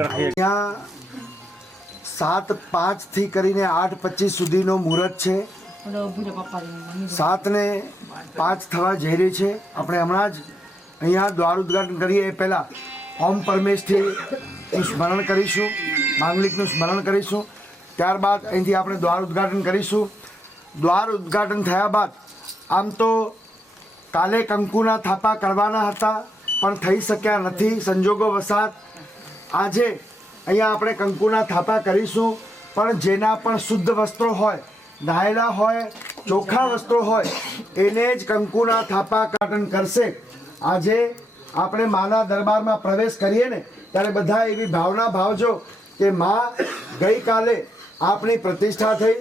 રાખીએ. ત્યાં 7:05 થી કરીને 8:25 સુધીનો મુહૂર્ત છે. 7:05 થવા જઈ રહી છે. આપણે હમણાં જ અહીંયા દ્વાર ઉદ્ઘાટન કરીએ એ પહેલાં ઓમ પરમેશથી સ્મરણ કરીશું, માંગલિકનું સ્મરણ કરીશું. ત્યારબાદ અહીંથી આપણે દ્વાર ઉદ્ઘાટન કરીશું. દ્વાર ઉદ્ઘાટન થયા બાદ આમ તો કાલે કંકુના થાપા કરવાના હતા પણ થઈ શક્યા નથી સંજોગો વસાત. આજે અહીંયા આપણે કંકુના થાપા કરીશું, પણ જેના પણ શુદ્ધ વસ્ત્રો હોય, નાયેલા હોય, ચોખ્ખા વસ્ત્રો હોય એને જ કંકુના થાપા કાટન કરશે. આજે આપણે માના દરબારમાં પ્રવેશ કરીએ ને ત્યારે બધા એવી ભાવના ભાવજો કે માં ગઈકાલે આપની પ્રતિષ્ઠા થઈ,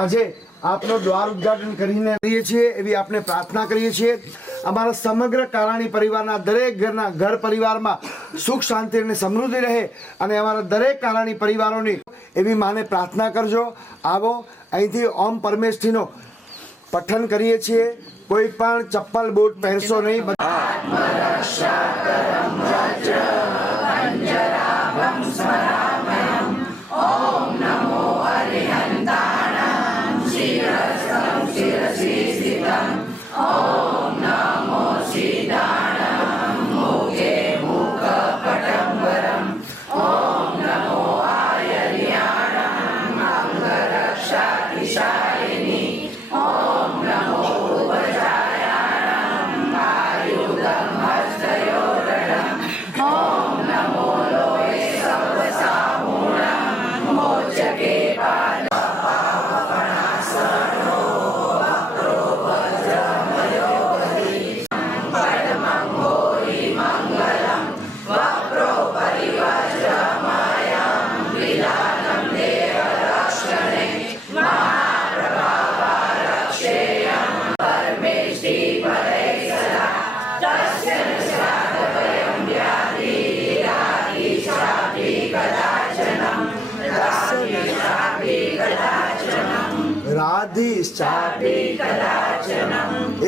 આજે આપનો દ્વાર ઉદ્ઘાટન કરીને કરીએ છીએ એવી આપણે પ્રાર્થના કરીએ છીએ. અમારા સમગ્ર કારાણી પરિવારના દરેક ઘર પરિવારમાં સુખ શાંતિ અને સમૃદ્ધિ રહે અને અમારા દરેક કારાણી પરિવારોની એવી માને પ્રાર્થના કરજો. આવો અહીંથી ઓમ પરમેશથીનો પઠન કરીએ છીએ. કોઈ પણ ચપ્પલ બૂટ પહેરશો નહીં.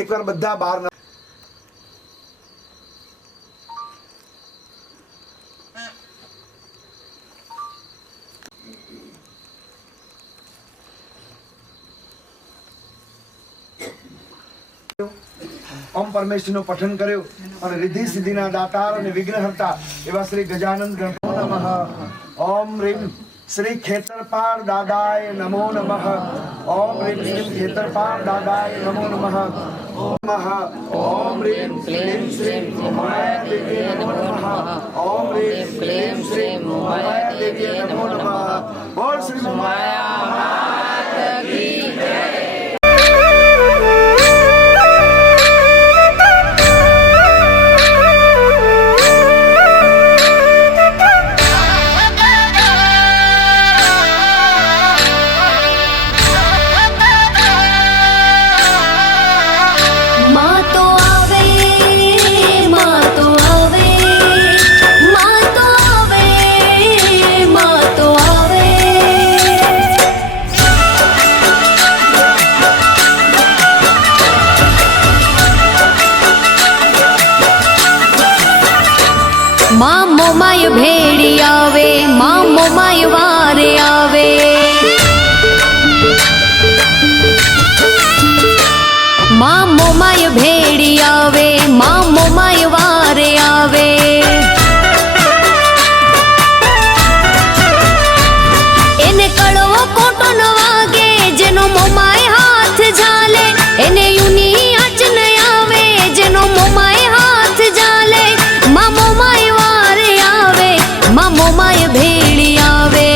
એક વાર બધા બહાર ઓમ પરમેશ્વરનું પઠન કર્યું અને રિદ્ધિ સિદ્ધિના દાતાર અને વિઘ્નહર્તા એવા શ્રી ગજાનંદ ગણપતિ નમઃ. ઓમ રીમ શ્રી ખેતરપાળ દાદાય નમો નમઃ. ઓમ રીમ શ્રી ખેતરપાળ દાદાય નમો નમઃ. ઓમ રીમ ક્લીમ શ્રીમ ઉમાય દેવી નમો નમઃ. ઓમ રીમ ક્લીમ શ્રીમ ઉમાય દેવી નમો નમઃ. બોલ શ્રી ઉમાયા માત કી જય. मामो माय भेड़ी आवे, मामो माय वारे आवे, मामो माय भेड़ी आवे, मामो माय वारे आवे. एने कड़वो कोटो न वागे जेनो मोमाय हाथ झाले, एने यूनी आच न आवे जेनो मोमाय हाथ झाले. मामो माय वारे आवे, मामो माय भेड़ी आवे.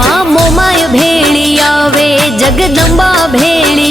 मामो माय भेड़ी आवे, जगदंबा भेड़ी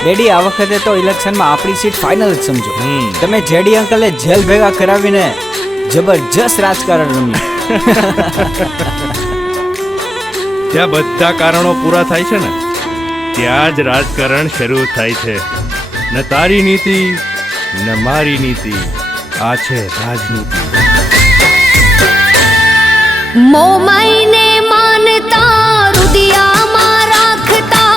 ડેડી આ વખતે તો ઇલેક્શનમાં આપણી સીટ ફાઇનલ જ સમજો. તમે જેડી અંકલે જેલ ભેગા કરાવીને જબરજસ્ત રાજકારણ રમ્યું. જ્યાં બધા કારણો પૂરા થાય છે ને ત્યાં જ રાજકારણ શરૂ થાય છે. ન તારી નીતિ ન મારી નીતિ, આ છે રાજનીતિ. મોમાઈને માનતા રુદિયામાં રાખતા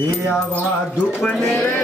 હે આવા ધૂપને રે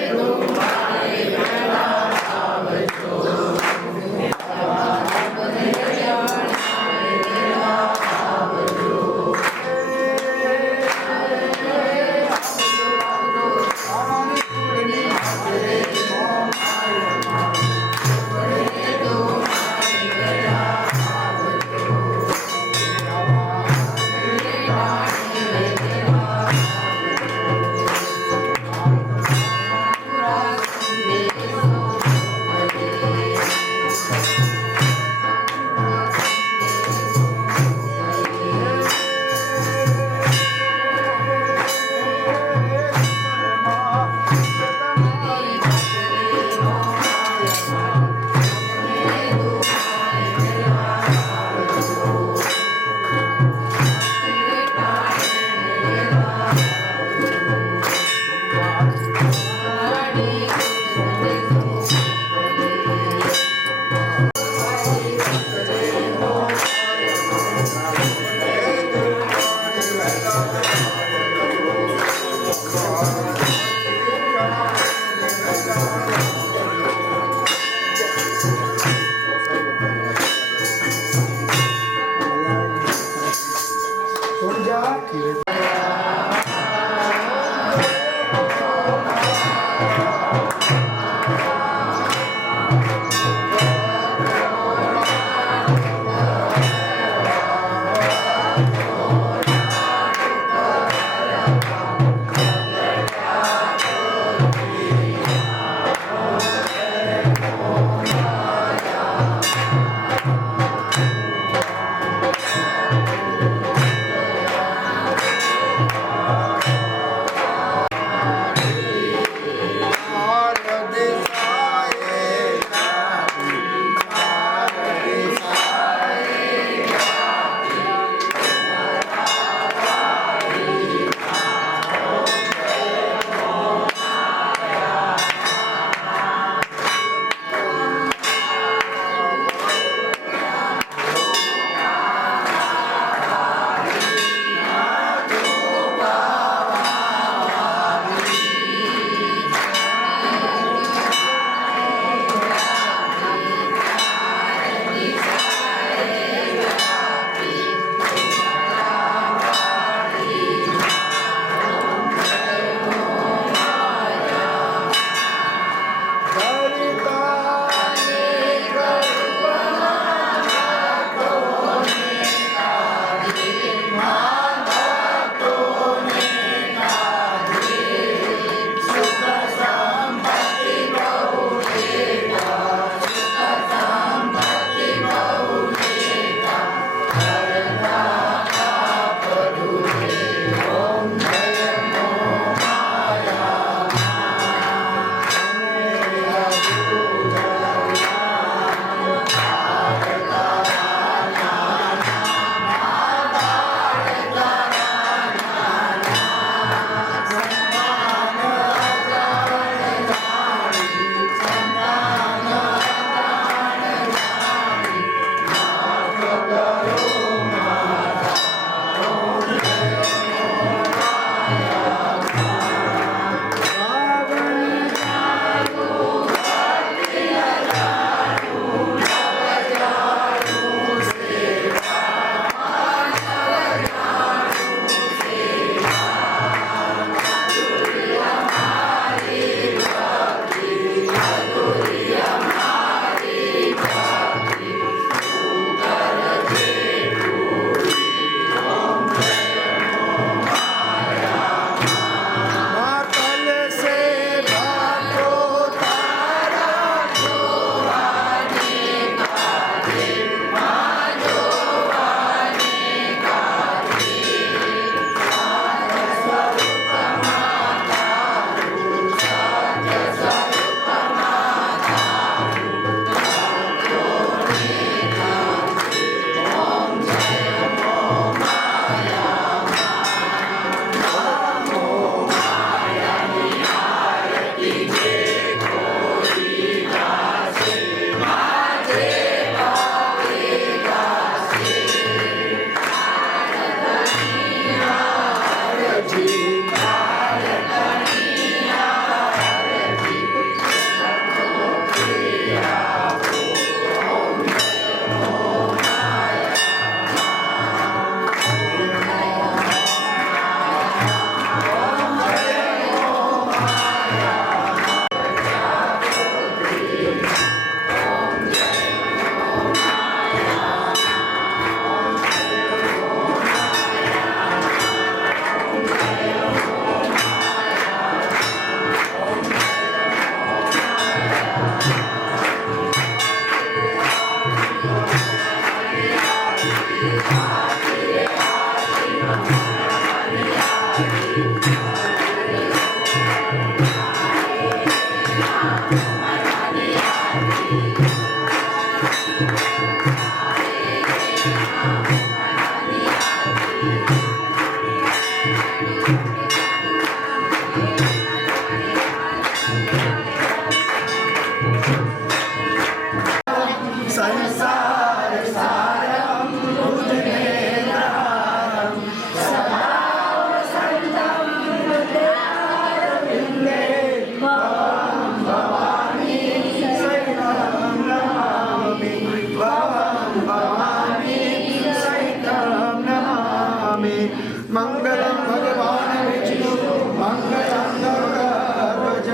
મંગલમ ભગવાન વિષ્ણુ મંગલમ ગરુડધ્વજ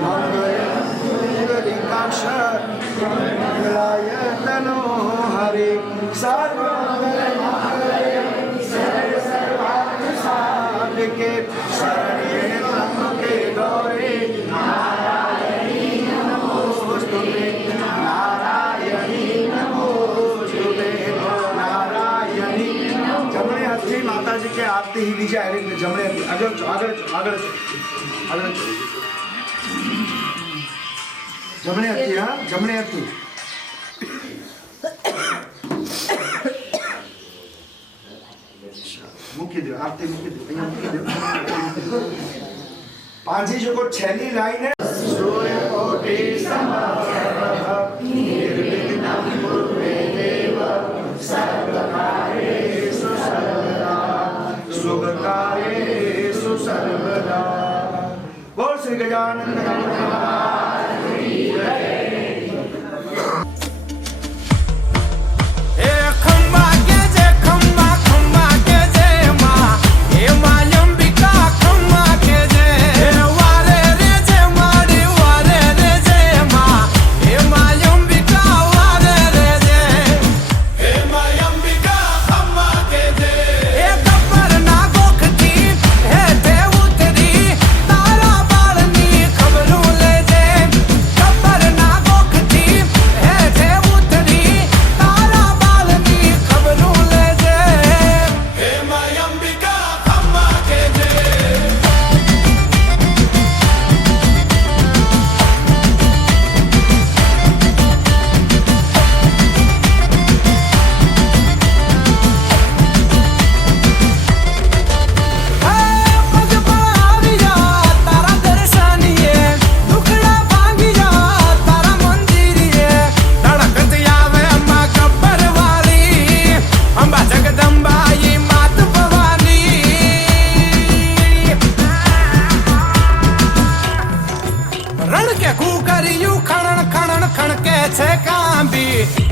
મંગલમ પુંડરીકાક્ષ મંગલાય તનો હરે સર્વમંગલમાંગલ્યે સર્વ સર્વાર્થ સાધિકે શરણ્યે ત્ર્યંબકે ગૌરી નારાયણી નમોસ્તુતે નારાયણી નમોસ્તુતે નારાયણી જમણે હાથથી માતાજી કે આરતી લીધી છે આ રીતે જમણે હાથથી આગળ ચો, આગળ ચો, આગળ ચો, આગળ ચો. જમણે હાથથી, હા જમણે હાથથી. મૂકી દો આરતી મૂકી દો અહીંયા મૂકી દો. પાંચી શકો છેલ્લી લાઈને સૂર્ય કોટી સમપ્રભ નિર્વિઘ્નં કુરુ દેવ સર્વકાર્યેષુ સર્વદા શુભકાર્યેષુ સર્વદા. બોલ શ્રી ગજાનંદ મહારાજ કી જય.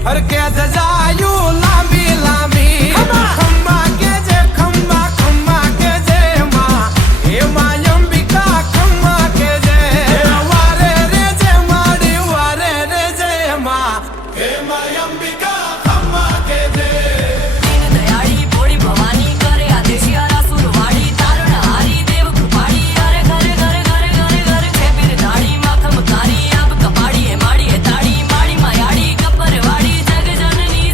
હરકે ધજાયું લાંબી લાંબી ખંભા કે જે ખંભા ખંભા કે જે માં હે માં અંબિકા ખંભા કે જે વારે રે જે માડી વારે રે જે માં હે માં અંબિકા ખંભા કે જે દયાળી ભોળી ભવાની કરે આદેશી આરાસુર વાળી તારણ હારી દેવ કૃપાળી અરે ઘરે ઘરે ઘરે ઘરે ઘરે છે બિર દાડી માખમ કારી આબ કપાડી હે માડી હે તાડી માડી માયાડી કપર વાડી જગ જનની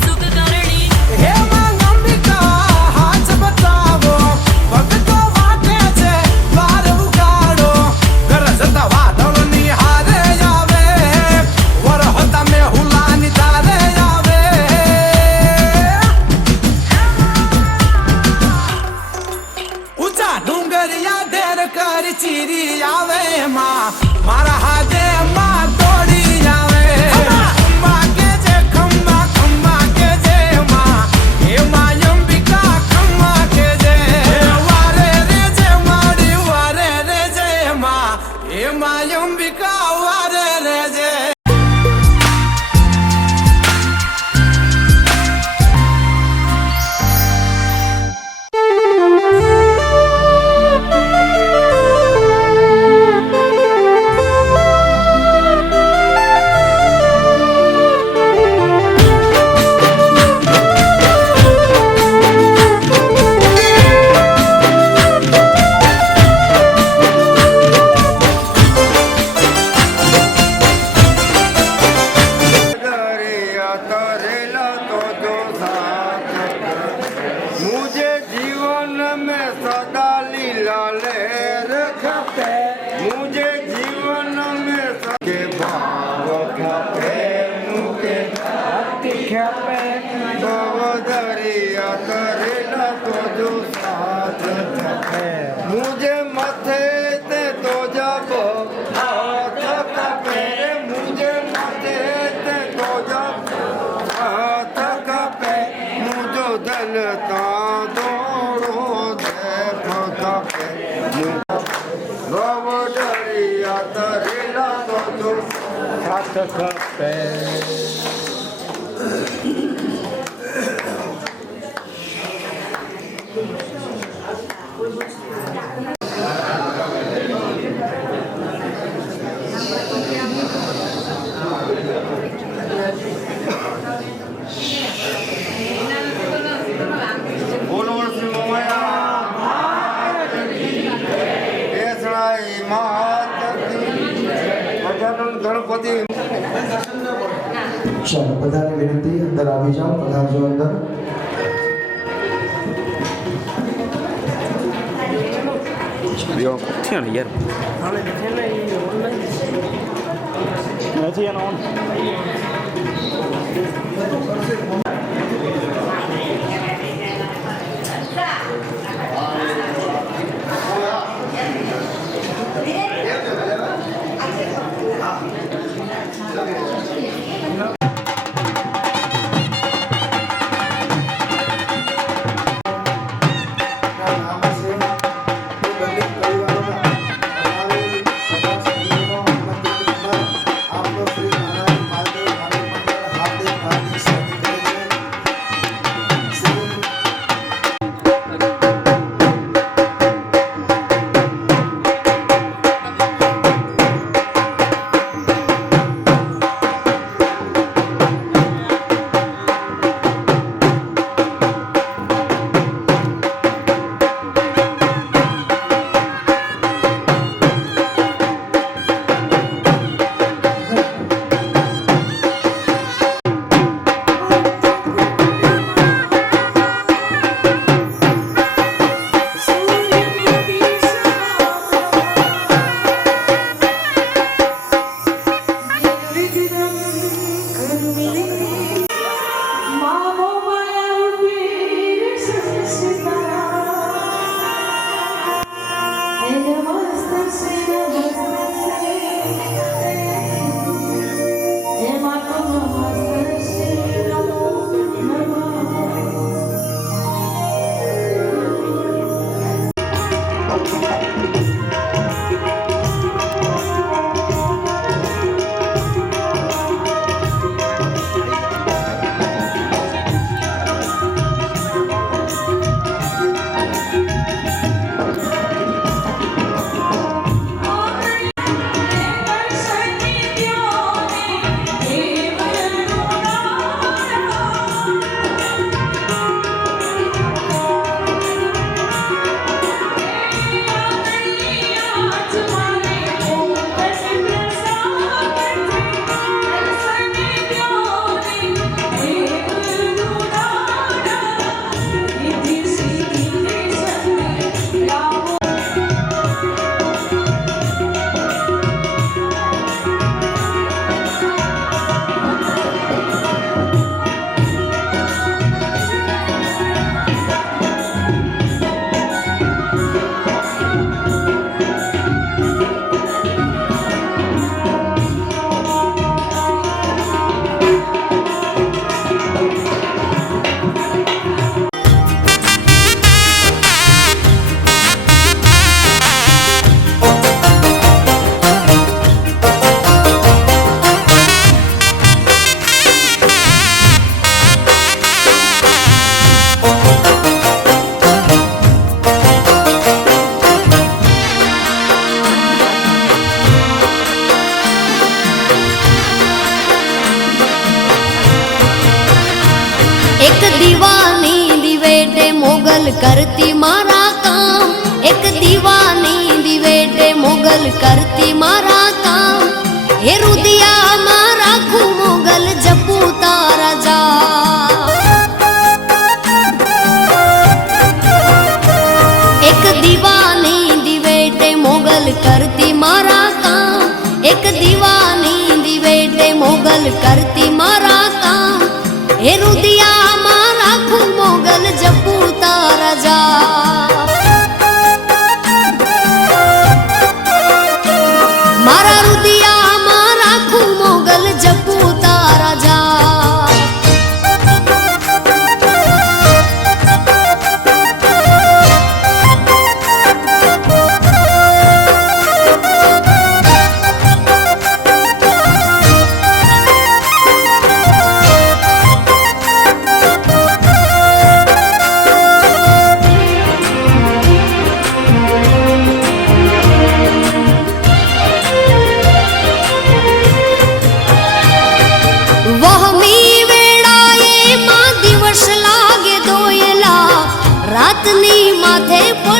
ला तो जो साथ मुझे जीवन में सदा लीला लहर खपे मुझे जीवन में सके भाव खपे मुझे भक्ति खपे भव दरिया करेला तो जो साथ खपे मुझे मथे ते तो जब हाथ खपे मुझे मथे ते तो जब हाथ खपे मुझो दलता दौड़ो देखो खपे भव दरिया करेला तो जो साथ खपे બોલો શ્રી મોમયા કેસરાઈ માત ગજાનન ગણપતિ ચાલો બધાને વિનંતી અંદર આવી જાઓ પધારજો અંદર एक दीवानी दिवेटे मोगल करती मारा काम एक दीवानी दिवेटे मोगल करती मारा काम हे रुदिया मारा खू मोगल जपू तारा जा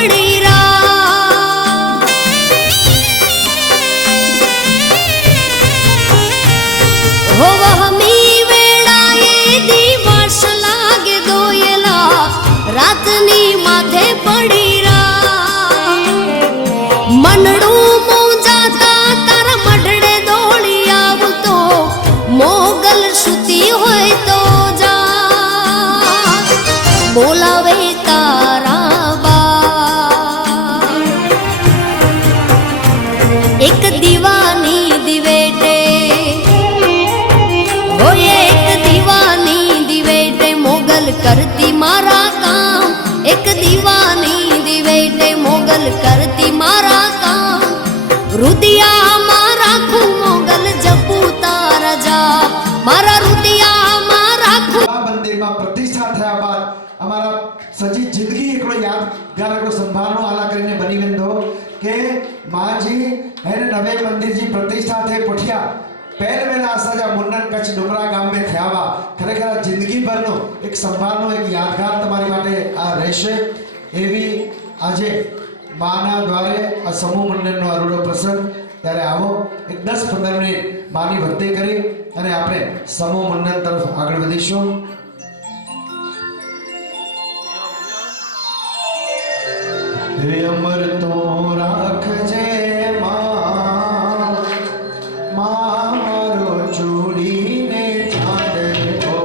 પડી રા હો વહમી વેળાએ દિવસ લાગે દોયલા રાતની માથે પડી રા મનડું મોજાતા તારા મઢડે દોડી આવતો મોગલ સુતી હોય તો જા બોલાવે તારા બા એક દીવાની દિવેટે હોય એક દીવાની દિવેટે મોગલ કરતી મારા કામ એક દીવાની દિવેટે મોગલ કરતી મારા કામ રુદિયામાં રાખું મોગલ જપું તારા જાપ મારા રુદિયામાં રાખું આ મંદિરમાં પ્રતિષ્ઠા થયા બાદ અમારા સજી જિંદગી એકડો યાદગાર એકડો સંભાળનો આલા કરીને બની વેંદો કે માજી હેને નવે મંદિરજી પ્રતિષ્ઠા થઈ પુઠિયા પહેલવેલા અસાજા મુન્નન કચ્છ ડુમરા ગામ में થયા વા ખરેખર જિંદગી ભરનો એક સંભાળનો એક યાદગાર તમારી માટે આ રહેશે એવી આજે માના દ્વારે આ સમૂહ મંડળનો અરુડો પ્રસંગ ત્યારે આવો એક 10-15 મિનિટ માની ભક્તિ કરી અને આપણે સમૂહ મંડળ તરફ આગળ વધીશું હે અમર તો રાખજે માં મારો ચૂડીને ચાંદલો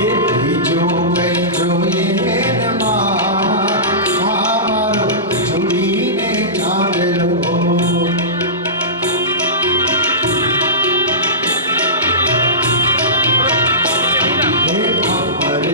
એ બીજો કઈ જોઈએ ને મારો ચૂડીને ચાંદલો હે અમર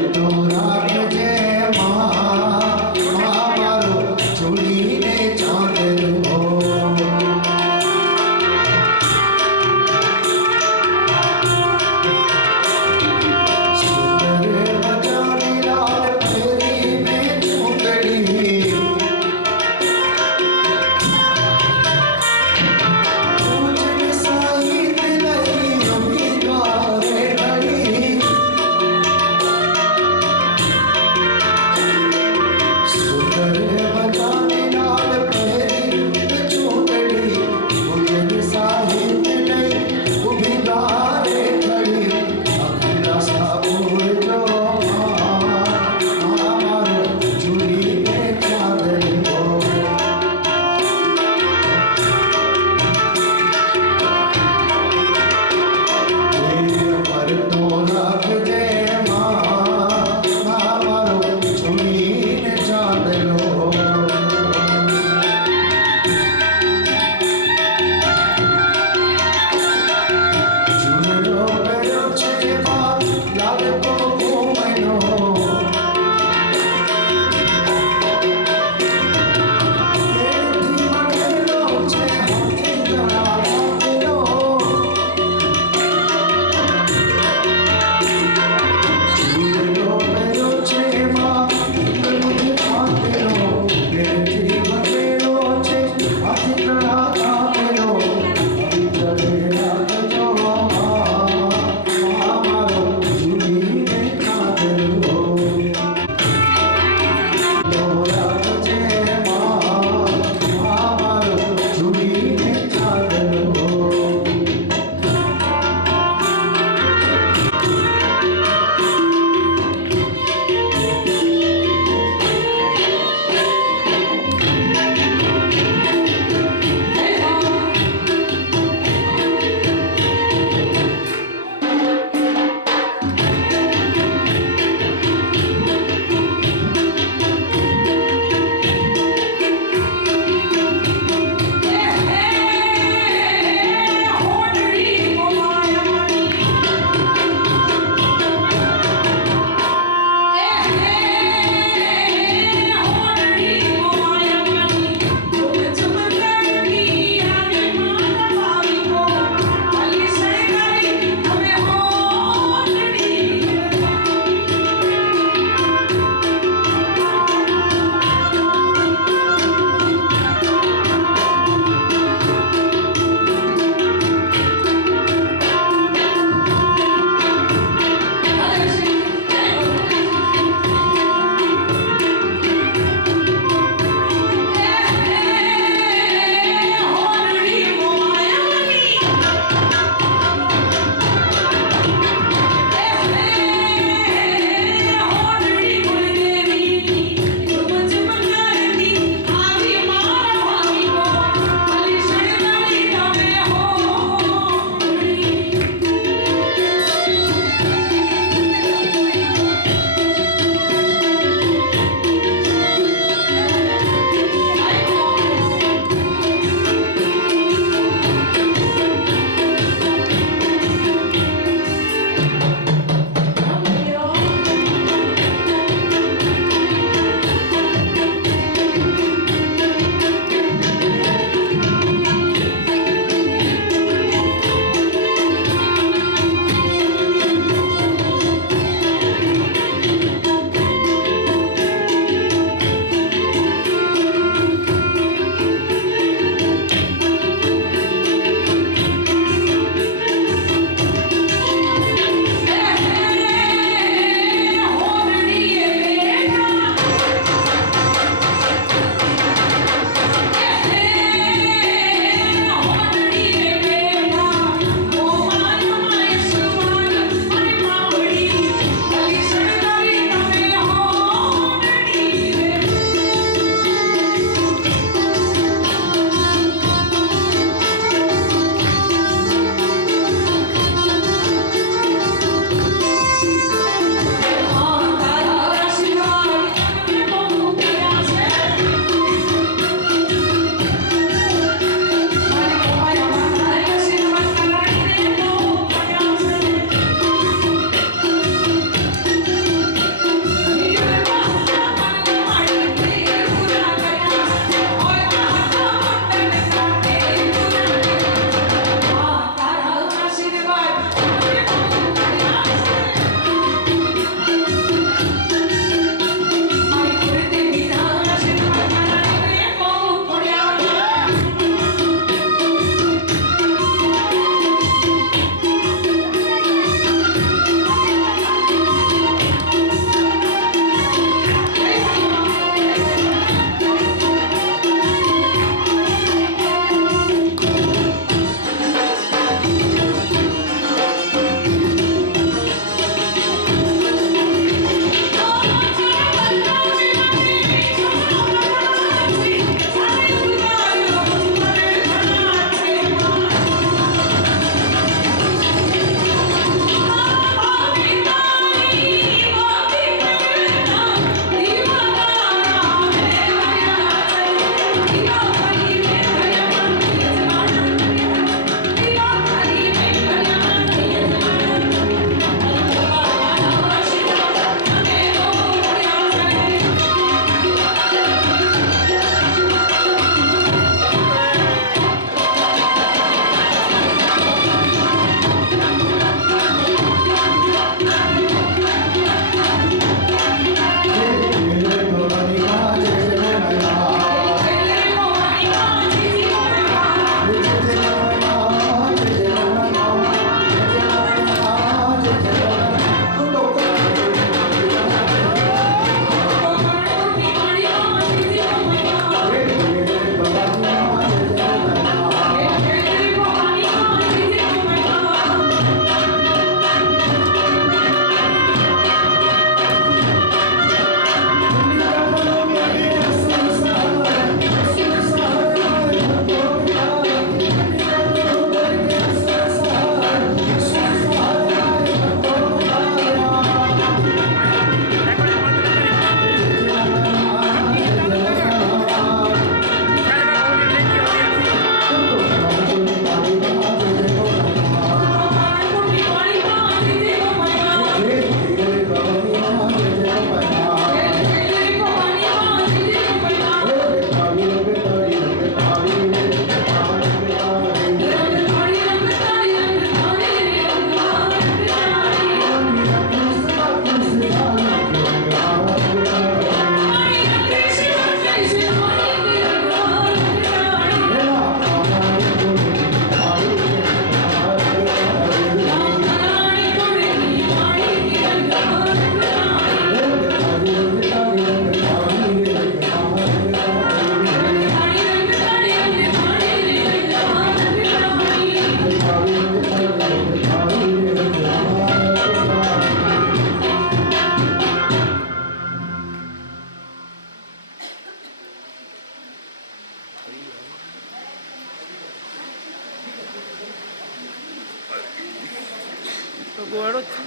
ગોળો જ છે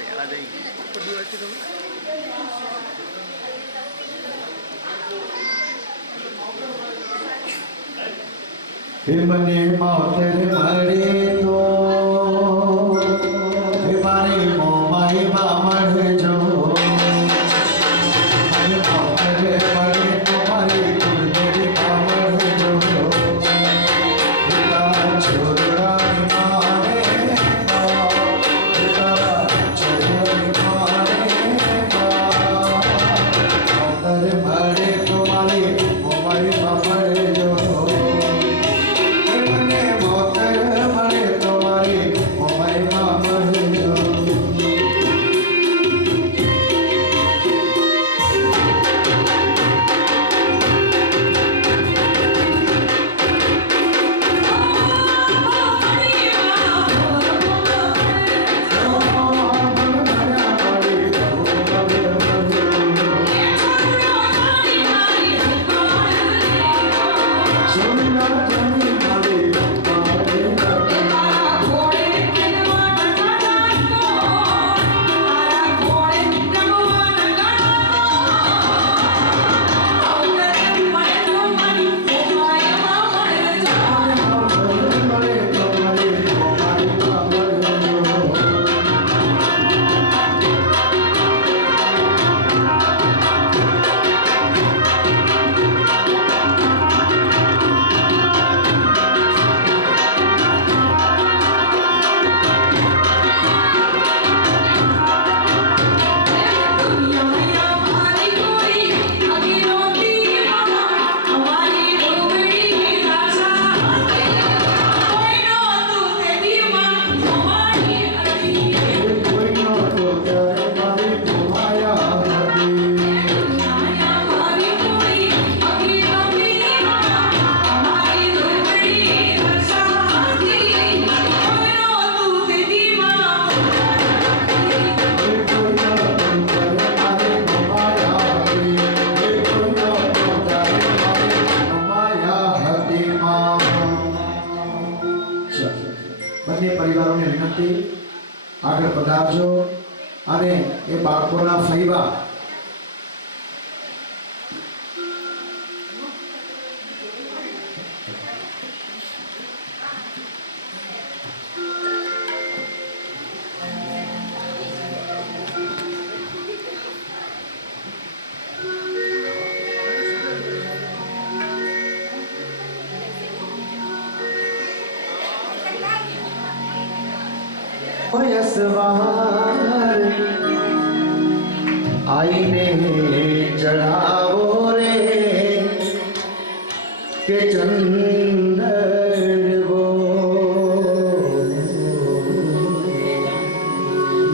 પેલા જઈ બધી વાત છે તમે મને મોતર મળે તો મારી મોમાઈ મળજો મને મોતર મળે તો મારી કુળદેવી મળજો છોડવાની મારે છોડવાની મારે મોતર મળે તો મારી મોમાઈ મળજો બંને પરિવારોને વિનંતી આગળ પધારજો અને એ બાળકોના ફૈવા યસવાર આઈને ચડાવો રે કે ચંદરવો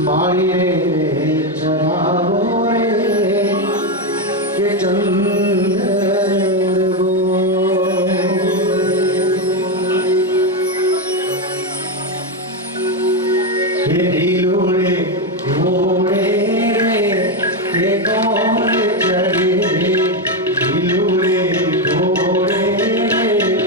માળીએ ચડાવો રે કે ચંદરવો हे ढीलोड़े घोड़े रे के कौन चढ़े ढीलोड़े घोड़े रे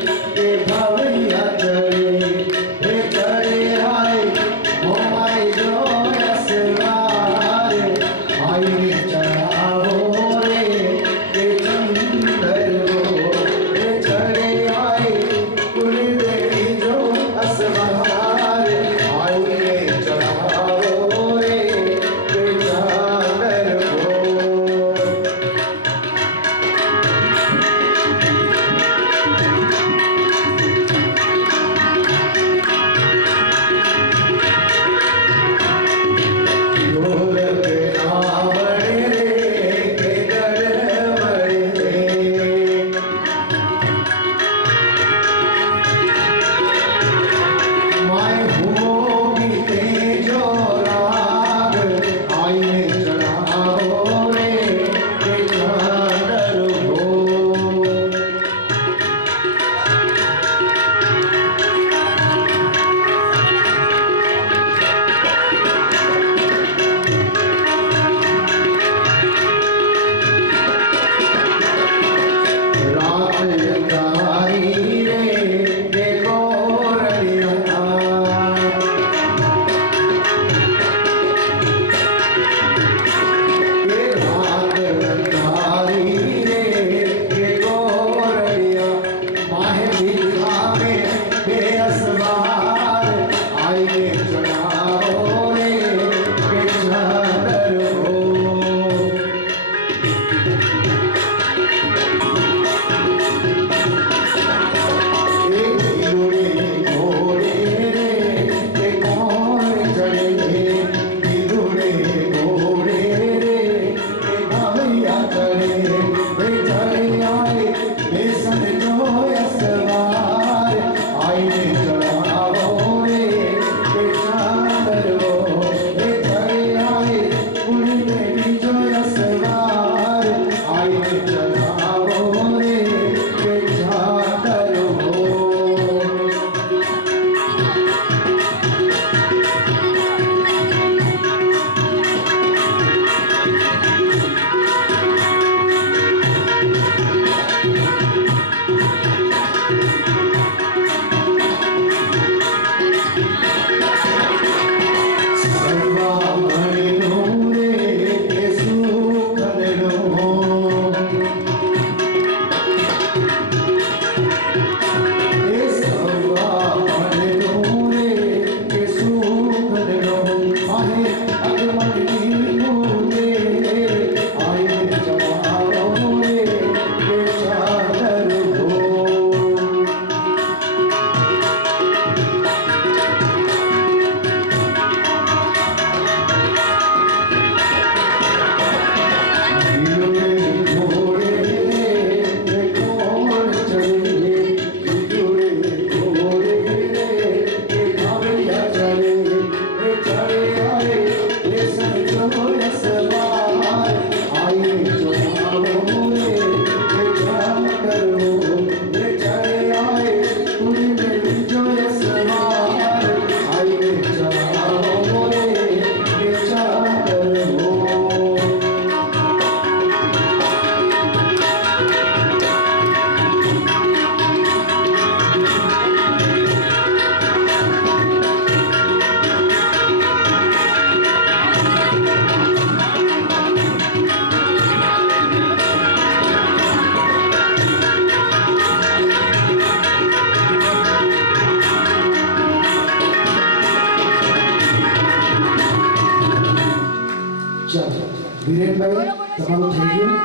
ચાલો વિરેનભાઈ તમારું થઈ ગયું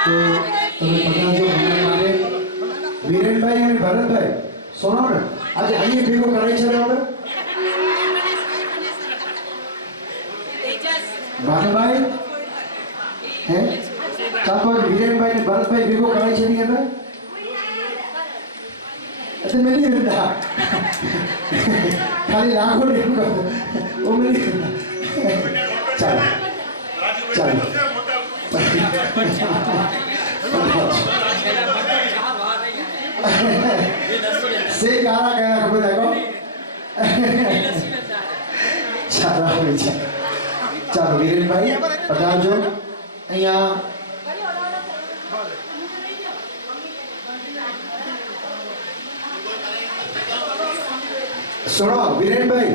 તો તમે પધારજો ભણવા માટે. વિરેનભાઈ અને ભરતભાઈ સોનો ને આજે અહીંયા ભેગો કરે છે આપણે ભાનુભાઈ હે ચાલો વિરેનભાઈ ને ભરતભાઈ ભેગો કરે છે ની અંદર એટલે મેં નહીં કરતા ખાલી રાખો ને એમ કહો ઓ મેં નહીં કરતા ચાલો ચાલો से गाना कहना खबर देखो ચાલો હવે ચાલો વિરેનભાઈ પધારજો અહીંયા सुनो वीरेन भाई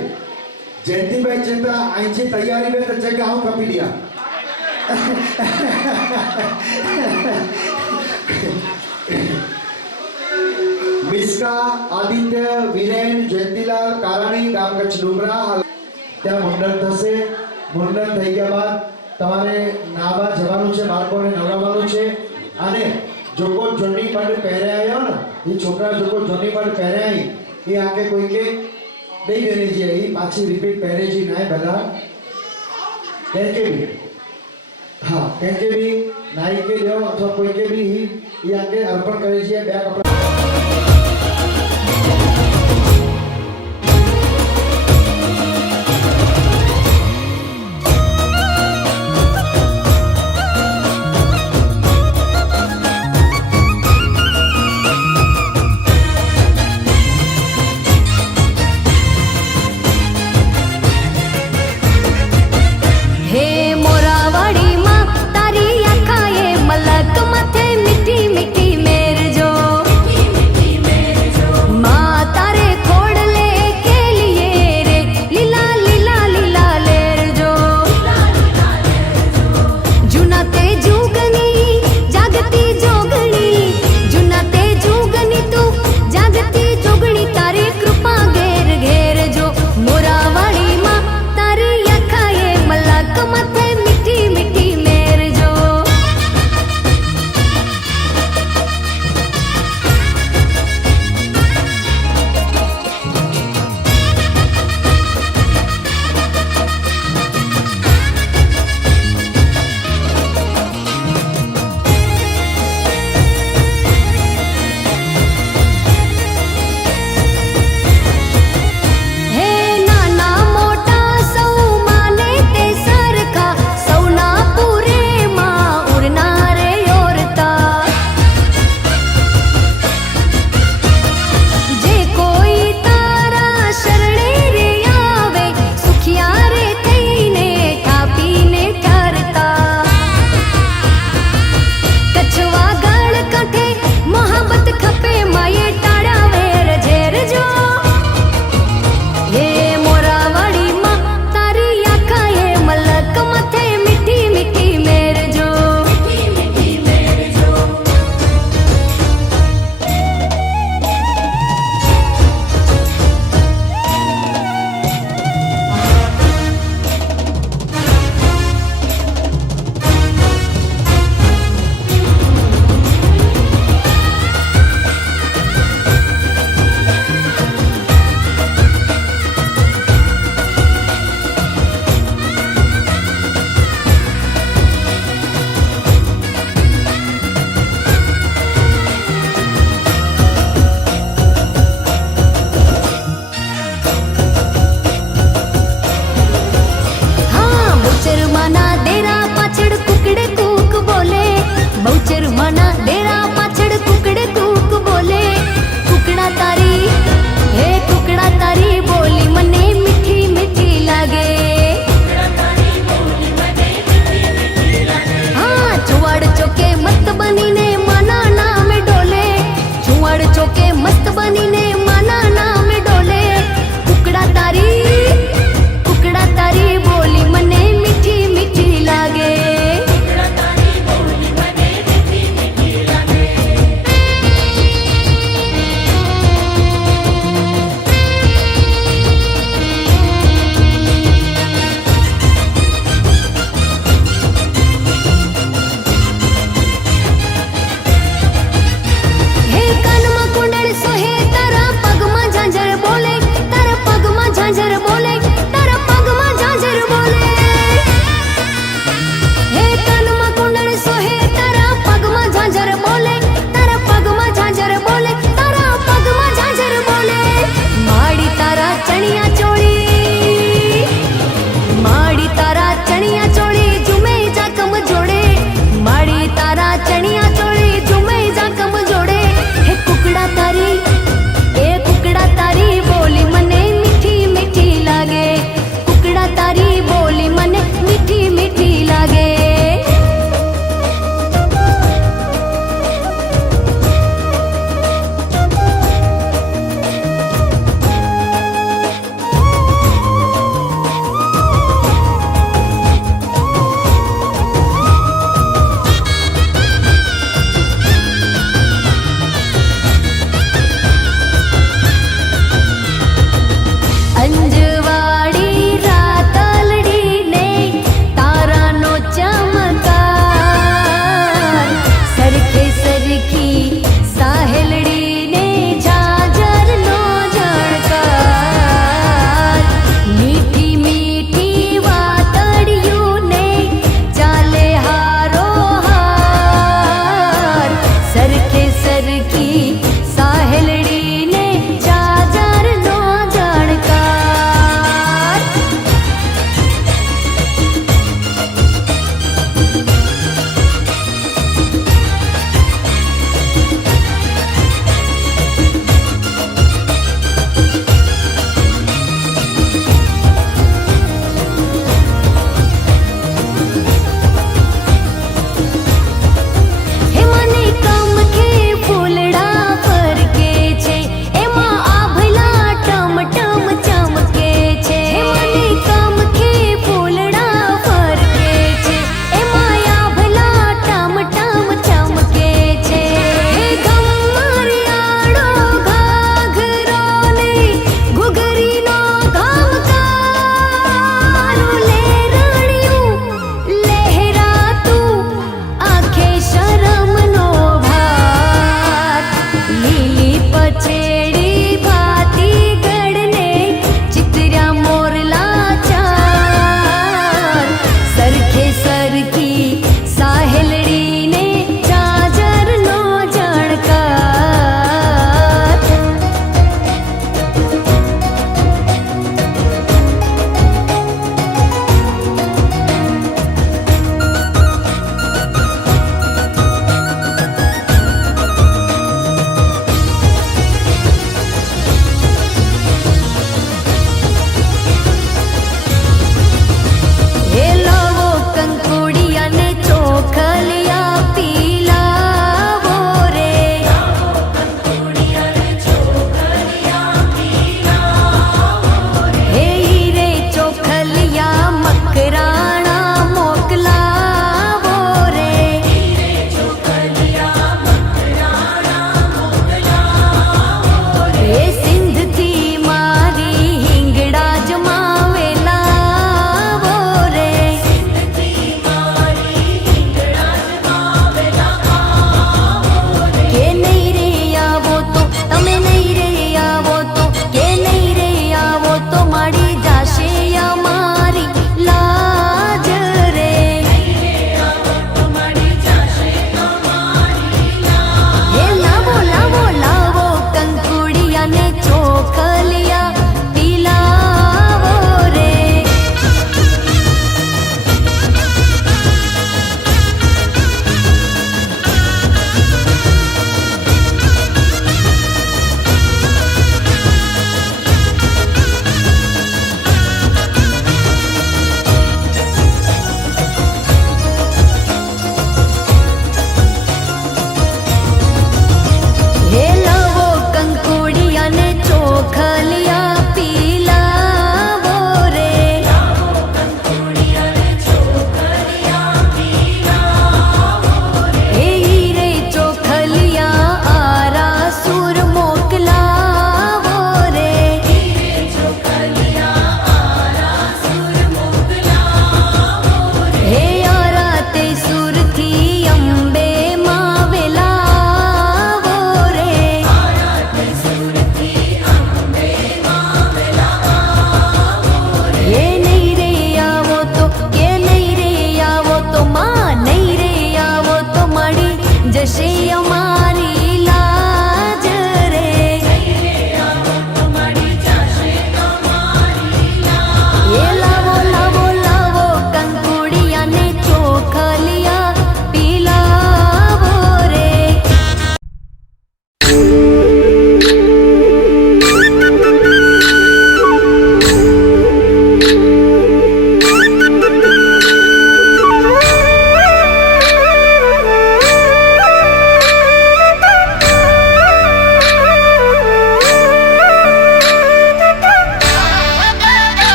जयंती भाई चिंता आईची तैयारी में तो जगह हूं कपी दिया मिस्का आदित्य वीरेन जयंतीलाल काराणी गाम कच्छ डुमरा ત્યાં મુંડન થશે. મુંડન થઈ ગયા બાદ તમારે નાવા જવાનું છે, બાળકોને નવડાવવાનું છે અને જોકો જોની પણ પહેર્યા આવ્યો ને એ છોકરા જોકો જોની પણ પહેર્યા આવી એ આગે કોઈ કે દઈ દેની છે એ પાછી રિપીટ પહેરે છે ના બધા કેમ કે બી હા કેમ કે બી નાઈ કે દેવ અથવા કોઈ કે બી એ આગે અર્પણ કરે છે બે કપડા મલક માથે મીઠી મીઠી મેર જો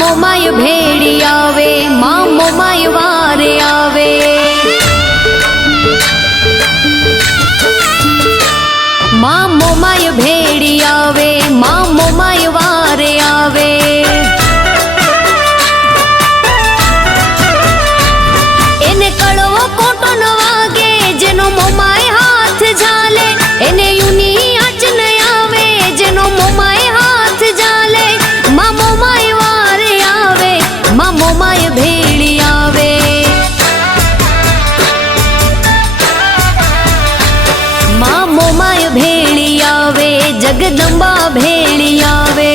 મોમાય ભેડી આવે, માં મોમાય વારે આવે. માં મોમાય ભેડી આવે, માં મોમાય વારે આવે. એને કડવો કોટો ન વાગે, જેનો મોમાય હાથ ઝાલે, એને યુની આંચ ન આવે, જેનો મોમાય હાથ ઝાલે. માં મોમાય વારે આવે, માં મોમાય ભેળી આવે. માં મોમાય ભેળી આવે, જગદંબા ભેળી આવે.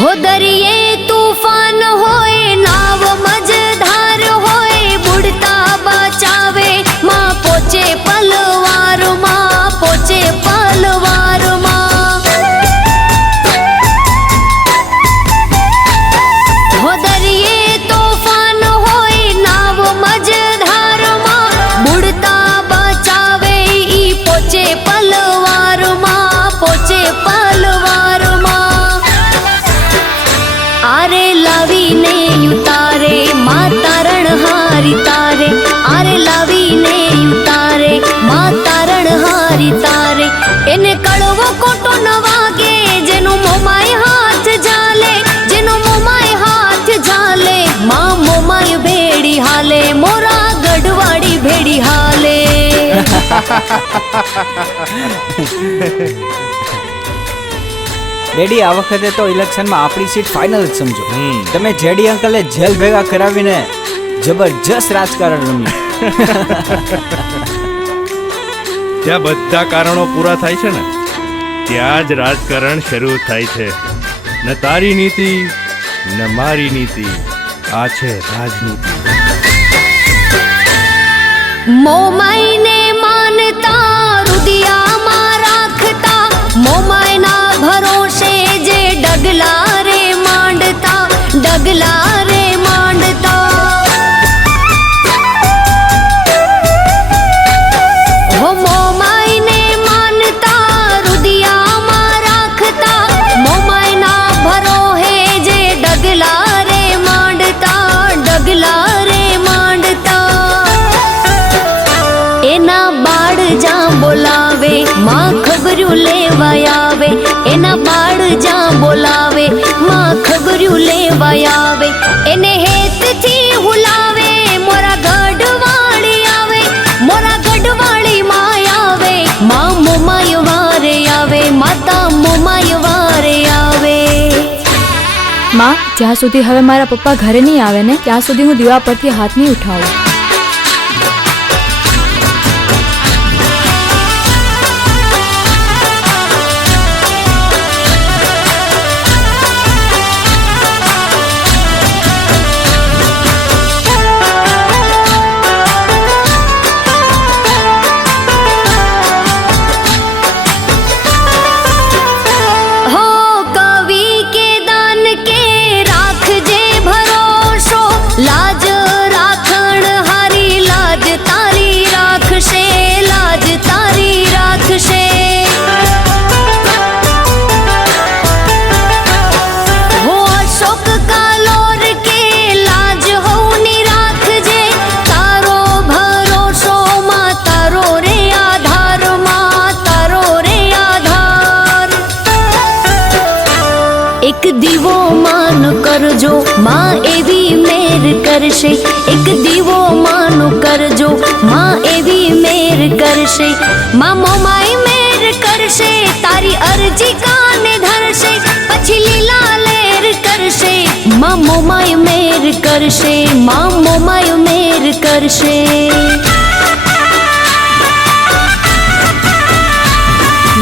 હો દરિયે તૂફાન હોય, નાવ મજધાર હોય, બુડતા બચાવે, માં પોચે પલવારમાં, પોચે પલવારમાં. હો દરિયે તોફાન હોય, નાવ મજધારમાં, બુડતા બચાવે, ઈ પોચે પલવારમાં, પોચે પલવારમાં. આરે લાવીને ઉતારે, માં તારણ હારી તારે. આરે લાવીને ઉતારે, માં તારણ હારી તારે. એને કડવો કોટો ન વાગે, જેનો મોમાય હાથ ઝાલે, જેનો મોમાય હાથ ઝાલે. માં મોમાય ભેડી હાલે, મોરા ગઢવાડી ભેડી હાલે. ડેડી આ વખતે તો ઇલેક્શનમાં આપણી સીટ ફાઇનલ જ સમજો. તમે જેડી અંકલે જેલ ભેગા કરાવીને જબરજસ્ત રાજકારણ રમ્યું. જ્યાં બધા કારણો પૂરા થાય છે ને, ત્યાં જ રાજકારણ શરૂ થાય છે. ન તારી નીતિ ન મારી નીતિ, આ છે રાજનીતિ. મોમાઈને માનતા, રુદિયામાં રાખતા, મોમાયના ભરોસે જે ડગલા રે માંડતા, ડગલા રે માંડતા. હો મોમાઈને માનતા, રુદિયામાં રાખતા, મોમાયના ભરોહે જે ડગલા રે માંડતા, ડગલા રે માંડતા. એના બાળ જ્યાં બોલાવે, માં ખબર્યું લેવાય આવે. એના બાળ જ્યાં બોલાવે, માં ખબર્યું લેવાય આવે. એને હેતથી હુલાવે, મોરા ગઢવાળી આવે, મોરા ગઢવાળી માય આવે. માં મોમાય વારે આવે, માતા મોમાય વારે આવે. માં, જ્યાં સુધી હવે મારા પપ્પા ઘરે નહીં આવે ને, ત્યાં સુધી હું દીવા પરથી હાથ નહીં ઉઠાવું. હો કવિ કે દાન કે રાખજે ભરોસો, લાજ રાખણ હારી, લાજ તારી રાખશે, લાજ તારી રાખશે. હો અશોક કાલોર કે લાજ હોની રાખજે, તારો ભરોસો માં, તારો રે આધાર માં, તારો રે આધાર. એક દીવો માન કરજો, માં એવી મેર કરશે. એક દીવો માન કરજો, માં એવી મેર કરશે. માં મોમાય મેર કરશે, તારી અરજી કાને ધરશે, પછી લીલા લેર કરશે. માં મોમાય મેર કરશે, માં મોમાય મેર કરશે.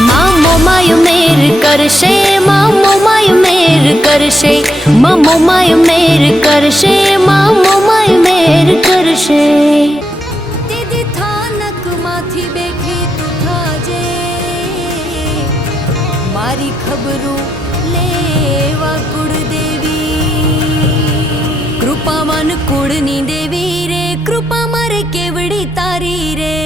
માં મોમાય મેર કરશે, માં મોમાય મેર કરશે, માં મોમાય મેર કરશે, માં મોમાય મેર કરશે. દીદી થાનકમાંથી બેઠી તું થાજે, મારી ખબરું લેવા કુળદેવી. કૃપાવાન કુળની દેવી રે, કૃપા મારે કેવડી તારી રે.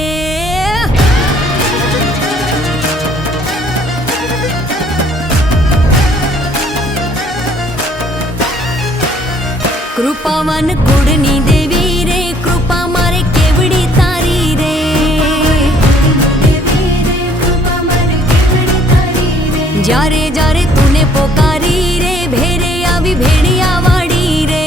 કૃપાવાન કુળની દેવી રે, કૃપા મારે કેવડી તારી રે. જ્યારે જ્યારે તુને પોકારી રે, ભેરે આવી ભેડિયા વાળી રે.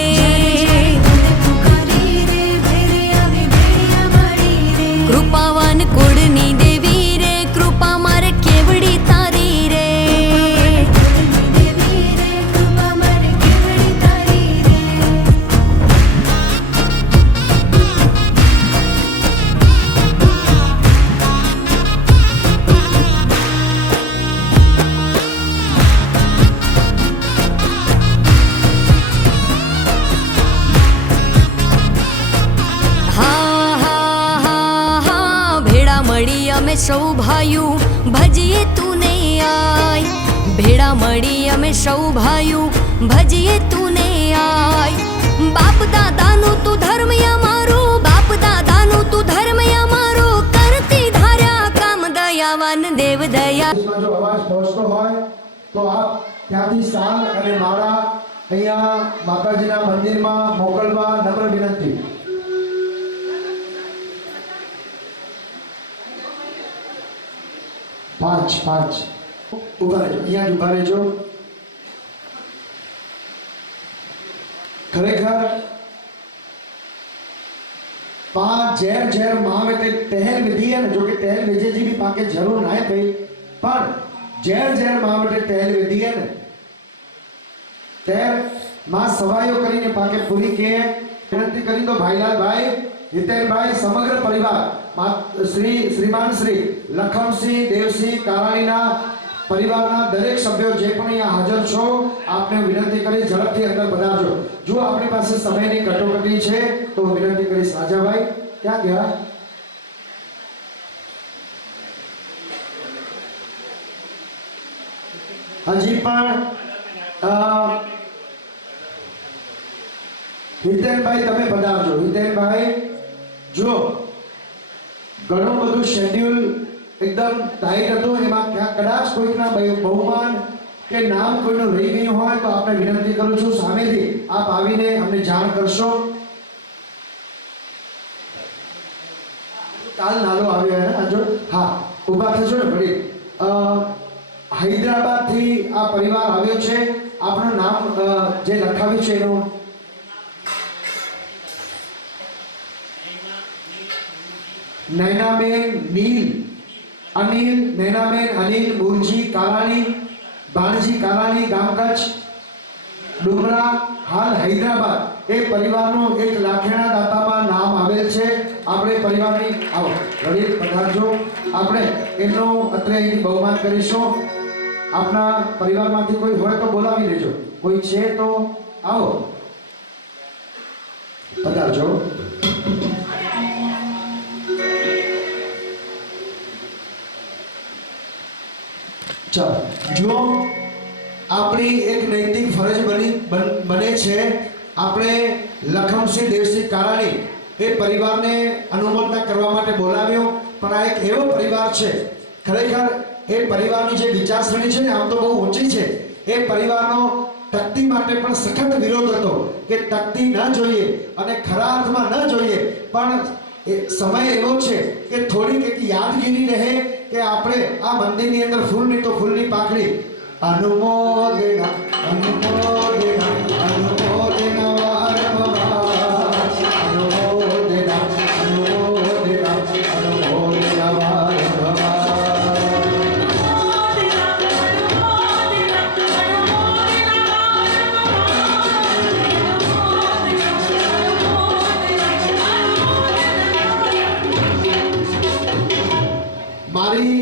કૃપાવાન કુળની દેવી રે, કૃપા મારે કેવડી તારી રે. અમે સૌ ભાઈઓ ભજીએ તુને આય, ભેળા મળી અમે સૌ ભાઈઓ ભજીએ તુને આય. બાપ દાદાનું તું ધર્મ અમારું, બાપ દાદાનું તું ધર્મ અમારું, કરતી ધાર્યા કામ દયાવાન દેવ દયા. દેશમાં જો અવાજ પહોંચતો હોય તો આપ ત્યાંથી શાલ અને માળા અહીંયા માતાજીના મંદિરમાં મોકલવા નમ્ર વિનંતી. પાંચ ઉભા રહેજો, અહીંયા જ ઉભા રહેજો. ખરેખર પાંચ ઝેર માવે તે તહેલ વિધિ है जो कि तहल विजय जी भी पाके जरूर ना है भाई, पर ઝેર માવે તે તહેલ વિધિ है ને તેર માં સવાયો કરીને પાકે પૂરી કે વિનંતી કરી તો ભાઈલાલ ભાઈ, હિતેનભાઈ, સમગ્ર પરિવાર શ્રીમાન શ્રી લખમસિંહ દેવસિંહ કારાણીના પરિવારના દરેક સભ્યો જે પણ અહીંયા હાજર છો, આપને વિનંતી કરી ઝડપથી અંદર પધારજો. જો આપણી પાસે સમયની કટોકટી છે તો વિનંતી કરીશ. રાજાભાઈ ક્યાં ગયા? હજી પણ હિતેનભાઈ તમે પધારજો. હિતેનભાઈ, જો ઘણું બધું શેડ્યુલ એકદમ ટાઈટ હતું, એમાં કદાચ કોઈકના બહુમાન કે નામ કોઈનું રહી ગયું હોય તો આપણે વિનંતી કરું છું સામેથી આપ આવીને અમને જાણ કરશો. કાલ નાલો આવ્યો હે આજો, હા ઊભા થશો ને વડીલ. હૈદરાબાદથી આ પરિવાર આવ્યો છે, આપણું નામ જે લખાવ્યું છે એનું નૈનાબેન નીલ અનિલ, નૈનાબેન અનિલ મુરજી કારાણી, બાણજી કારાણી, ગામ કચ્છ ડુમરા, હાલ હૈદરાબાદ. એ પરિવારનું એક લાખેણા દાતામાં નામ આવેલ છે. આપણે પરિવારની આવો વડીલ પધારજો, આપણે એમનું અત્રે અહીં બહુમાન કરીશું. આપના પરિવારમાંથી કોઈ હોય તો બોલાવી લેજો, કોઈ છે તો આવો પધારજો. ચાલો, જો આપણી એક નૈતિક ફરજ બને છે, આપણે લખમસિંહ દેવસિંહ કારાણી એ પરિવારને અનુમોદના કરવા માટે બોલાવ્યો. પણ આ એક એવો પરિવાર છે, ખરેખર એ પરિવારની જે વિચારસરણી છે ને આમ તો બહુ ઊંચી છે. એ પરિવારનો તકતી માટે પણ સખત વિરોધ હતો કે તકતી ન જોઈએ અને ખરા અર્થમાં ન જોઈએ, પણ સમય એવો છે કે થોડીક એક યાદગીરી રહે કે આપણે આ મંદિરની અંદર ફૂલની તો ફૂલની પાંખડી અનુમોદના અનુમોદના અનુમોદના વારંવાર અનુમોદના અનુમોદના અનુમોદના વારંવાર. મારી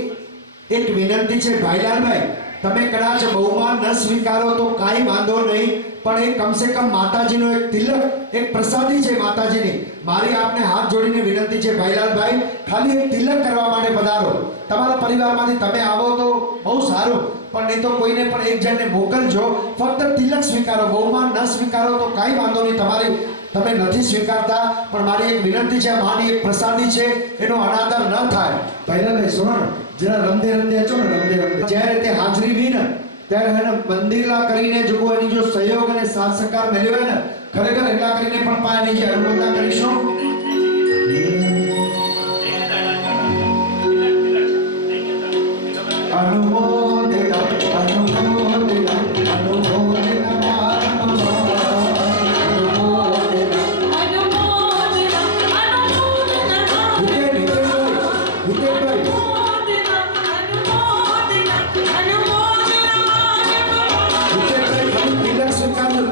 એક વિનંતી છે ભાઈલાલભાઈ, તમે કદાચ બહુમાન ન સ્વીકારો તો કાંઈ વાંધો નહીં, પણ એ કમસે કમ માતાજીનો એક તિલક, એક પ્રસાદી છે માતાજીની. મારી આપને હાથ જોડીને વિનંતી છે ભાઈલાલભાઈ, ખાલી એક તિલક કરવા માટે પધારો. તમારા પરિવારમાંથી તમે આવો તો બહુ સારું, પણ નહીં તો કોઈને પણ એક જણને મોકલજો. ફક્ત તિલક સ્વીકારો, બહુમાન ન સ્વીકારો તો કાંઈ વાંધો નહીં. તમે નથી સ્વીકારતા, પણ મારી એક વિનંતી છે, મારી એક પ્રસાદી છે, એનો અનાદર ન થાય. ભાઈલાલભાઈ સુનો ને, જરા રમદે રમદે છો ને, રમદે રમદે જ્યારે તે હાજરી વી ને ત્યારે એને મંદિરલા કરીને જો એની જો સહયોગ અને સાથ સહકાર મળ્યો હોય ને, ખરેખર એટલા કરીને પણ પાયાની જે અનુમોદના કરીશું. અનુમોદના અનુમોદના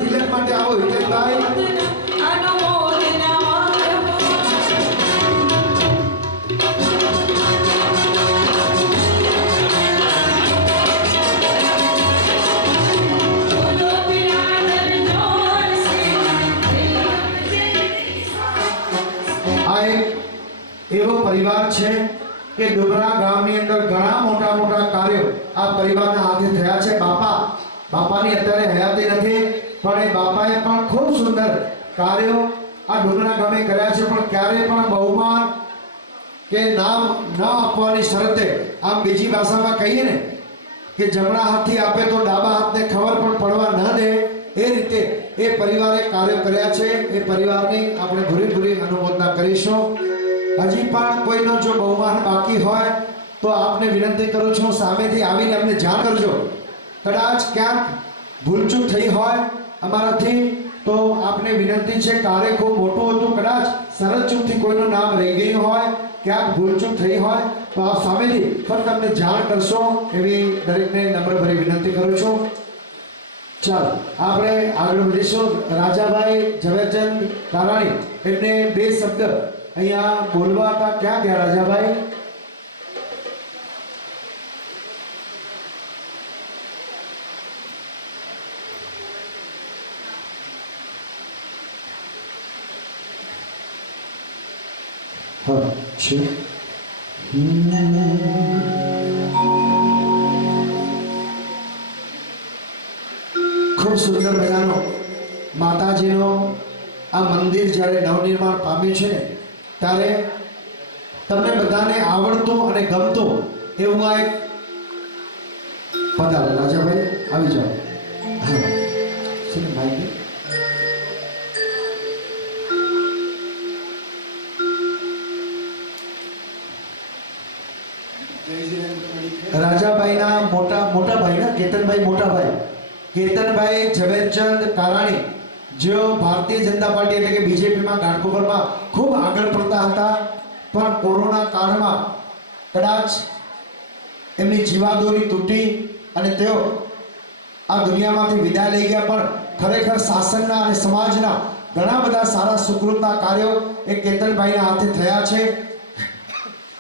તિલક માટે આવો હિતેશભાઈ. આ એક એવો પરિવાર છે કે ડુબરા ગામની અંદર ઘણા મોટા મોટા કાર્યો આ પરિવારના હાથે થયા છે. બાપાની અત્યારે હયાતી નથી, પણ એ બાપાએ પણ ખૂબ સુંદર કાર્યો આ ડુંગરા ગામે કર્યા છે. પણ ક્યારે પણ બહુમાન કે નામ ન આપવાની શરતે, આમ બીજી ભાષામાં કહીએ ને કે જમણા હાથથી આપે તો ડાબા હાથને ખબર પણ પડવા ન દે, એ રીતે એ પરિવારે કાર્યો કર્યા છે. એ પરિવારની આપણે ભૂરી અનુમોદના કરીશું. હજી પણ કોઈનો જો બહુમાન બાકી હોય તો આપને વિનંતી કરું છું, સામેથી આવીને અમને જાણ કરજો. કદાચ ક્યાંક ભૂલચૂક થઈ હોય અમારાથી તો આપને વિનંતી છે. કાર્ય ખૂબ મોટું હતું, કદાચ સરળ ચૂકથી કોઈનું નામ રહી ગયું હોય, ક્યાંક ભૂલચૂક થઈ હોય તો આપ સામેથી ફક્ત અમને જાણ કરશો, એવી દરેકને નમ્રભરી વિનંતી કરું છું. ચાલો આપણે આગળ વધીશું. રાજાભાઈ ઝવેરચંદ કારાણી, એમને બે શબ્દ અહીંયા બોલવા હતા. ક્યાં ગયા રાજાભાઈ? ખૂબ સુંદર મજાનો માતાજીનો આ મંદિર જ્યારે નવનિર્માણ પામ્યું છે ને, ત્યારે તમને બધાને આવડતું અને ગમતું એવું આ એક પધારો. રાજાભાઈ આવી જાઓ. હા શું માહિતી? રાજાભાઈના મોટા ભાઈ ના કેતનભાઈ, કેતનભાઈ ઝવેરચંદ કારાણી, જેઓ ભારતીય જનતા પાર્ટી એટલે કે બીજેપીમાં ઘાટકોપરમાં ખૂબ આગળ પડતા હતા, પણ કોરોના કાળમાં કદાચ એમની જીવાદોરી તૂટી અને તેઓ આ દુનિયામાંથી વિદાય લઈ ગયા. પણ ખરેખર શાસનના અને સમાજના ઘણા બધા સારા સુકૃતના કાર્યો એ કેતનભાઈના હાથે થયા છે.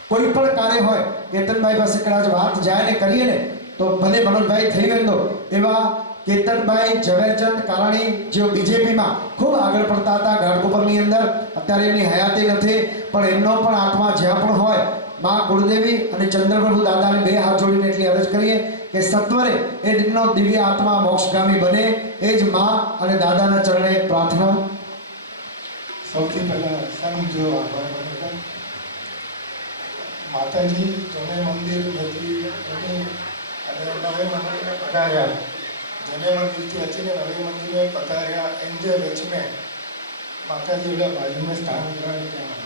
કોઈ પણ કાર્ય હોય કેતનભાઈ પાસે કદાચ વાત જાય ને કરીએ ને તો ભલે મનોજભાઈ થઈ ગયો તો એવા કેતનભાઈ ઝવેરચંદ કારાણી જેઓ બીજેપીમાં ખૂબ આગળ પડતા હતા ઘાટકોપરની અંદર. અત્યારે એમની હયાતી નથી, પણ એમનો પણ આત્મા જ્યાં પણ હોય, માં કુળદેવી અને ચંદ્રપ્રભુ દાદાને બે હાથ જોડીને એટલી અરજ કરીએ કે સત્વરે એ દિનનો દિવ્ય આત્મા મોક્ષગામી બને, એ જ માં અને દાદાના ચરણે પ્રાર્થના. સૌથી પહેલા સમજો માતાજી જને મંદિર નથી અને નવે મંદિરને પધાર્યા, જને મંદિરથી અચીને નવે મંદિરે પધાર્યા. એમ જે વચમે માતાજી ઓલા બાજુમાં સ્થાન ગ્રહણ કર્યા.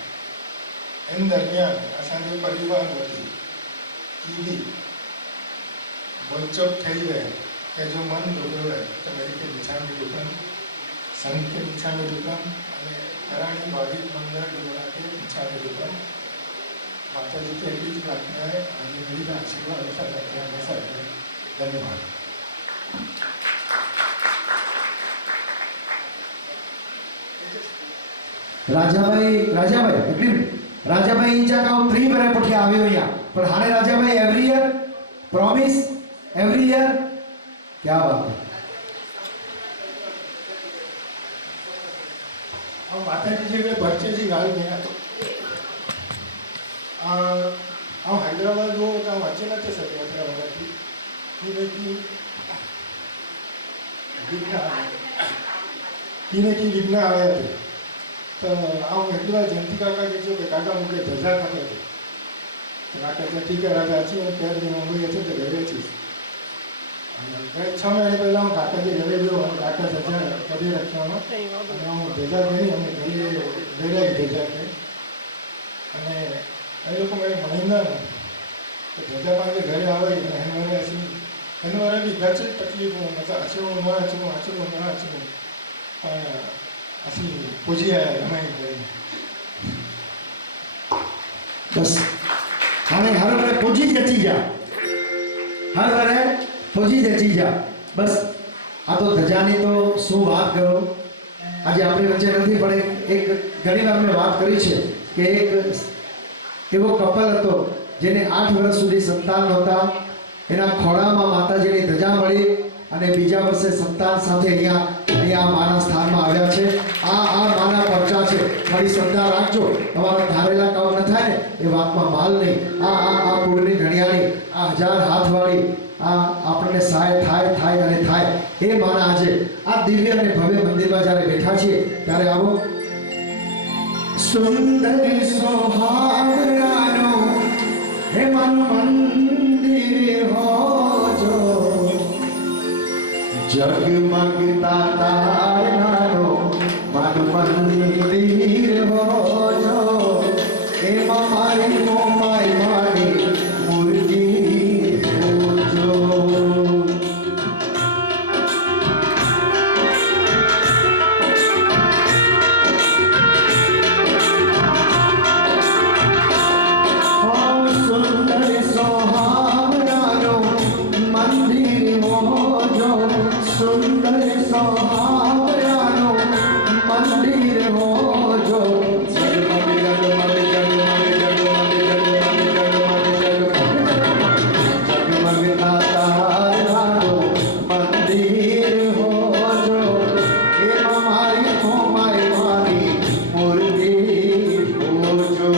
એમ દરમિયાન અસાંજે પરિવાર હતી કીધી બોલચોક થઈ ગઈ કે જો મન ડોગરે તો મેરી કે બિછાની દુકાન, સંત के બિછાની દુકાન અને કરાણી ભાવિક મંદિર ડોગરા के બિછાની દુકાન. माता जी की एक प्रार्थना है, आगे मेरी आशीर्वाद ऐसा करते हैं हमेशा। धन्यवाद। રાજાભાઈ ઈજા કામ 3 વર્ષ પછી આવ્યો અહીંયા, પણ હાને Rajabhai every year promise every year. क्या बात है। हम माताजी जे भरचेजी गाल गया तो हम हैदराबाद वो वच्चे नते सके अतरा वराती की विघ्न आया थे तो हम एकला जयंती काका के जो काका मुझे धजा खपे थे तो काका तो ठीक है राजा अच्छी और प्यार में मुंबई अच्छे तो घरे थी 6 महीने पहले हम काका के घरे गयो हम काका धजा कभी रखा हम धजा गई हम घरे घरे धजा के અને એ લોકો મને મહિના તો ધજા પાસે ઘરે આવે અને એનવારે અસી એનવારે બી ઘર છે તકલીફ મતલબ અચરો ના અચરો પણ અસી પૂછી આયા રમાઈ ગઈ बस हाणे हर वारे फौजी ज अची जा, हर वारे फौजी ज अची जा। बस आ तो धजानी तो શું વાત કરો આજે આપણી વચ્ચે નથી પણ એક ઘણી વાર મેં વાત કરી છે કે એક એવો કપલ હતો જેને 8 વર્ષ સુધી સંતાન નહોતા, એના ખોળામાં માતાજીની ધજા મળી અને બીજા વર્ષે સંતાન સાથે અહીંયા માના સ્થાનમાં આવ્યા છે। આ માના પરચા છે, મારી શ્રદ્ધા રાખજો, તમારા ધારેલા કામ ન થાય ને એ વાતમાં માલ નહીં। આ કુળની ધણિયાળી, આ 1000 હાથવાળી, આ આપણને સહાય થાય અને થાય એ માના આજે આ દિવ્ય અને ભવ્ય મંદિરમાં જ્યારે બેઠા છીએ ત્યારે આવો સુંદર સોહાવરાનો હે મન મંદિર હો જો જગમગતા તારનાનો મન મંદિર હો જો એમાં મારી મારી મૂર્તિ પૂજો। सुंदर सोहावरानो मंदिर हो जो, सुंदर सोहावरानो मंदिर हो जो जगमग जगमग जगमग जगमग जगमग जगमगता तारानो मंदिर हो जो एमा मारी मूर्ति पूजो।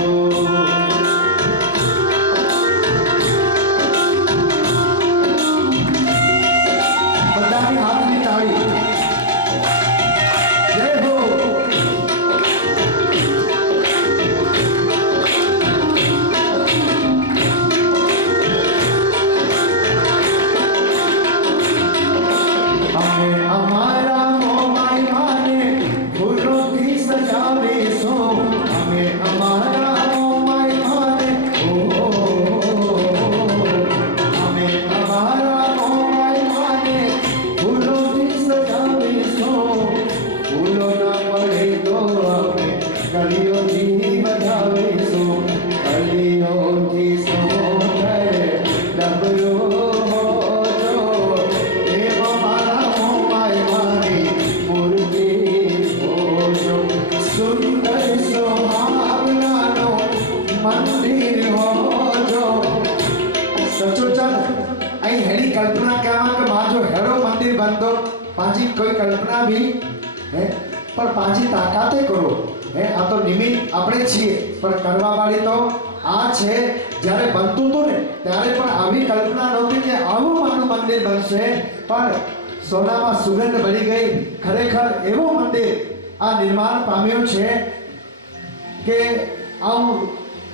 बधाई हाथनी ताड़ी जय हो। हमें हमारा मोमाई माने फूलों की सजावे सो, हमें हमारा मोमाई माने हमें हमारा मोमाई माने फूलों की सजावे सो, फूलों ना पड़े तो हमें कलियों की बजावे सो, कलियों की सो डबरो हो जो हे हमारा मोमाई मानी मूर्ति हो जो सुंदर सोहावरानो मंदिर हो जो। सचोचन અહીં હેડી કલ્પના કહેવા કે માજો હેડો મંદિર બંધો પાછી કોઈ કલ્પના भी હે પણ પાછી તાકાતે કરો હે। આ તો નિમિત્ત આપણે છીએ પણ કરવા વાળી તો આ છે। જ્યારે બનતું હતું ને ત્યારે પણ આવી કલ્પના નહોતી કે આવું માનું મંદિર બનશે, પણ સોનામાં સુગંધ ભળી ગઈ। ખરેખર એવું મંદિર આ નિર્માણ પામ્યું છે કે આવું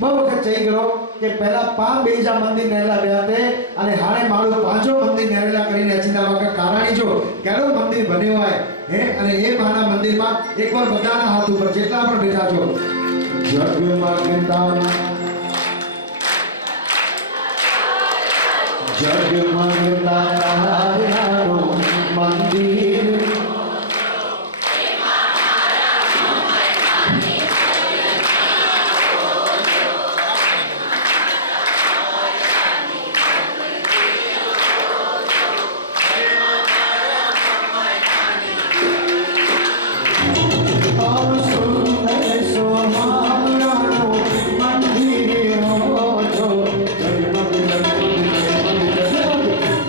બહુ વખત જઈ ગયો કે પહેલા 5 બેજા મંદિર નેરેલા રહ્યા તે અને હાણે મારું 5જો મંદિર નેરેલા કરીને અચિંતા વાકા કારાણી જો કેળો મંદિર બન્યો હોય હે। અને એ માના મંદિરમાં એકવાર બધાના હાથ ઉપર જેટલા પણ બેઠા છો જગમગતા जगमगता तारानो मंदिर और सुंदर सोहावरानो मंदिर हो जो जगमग जगमग जगमग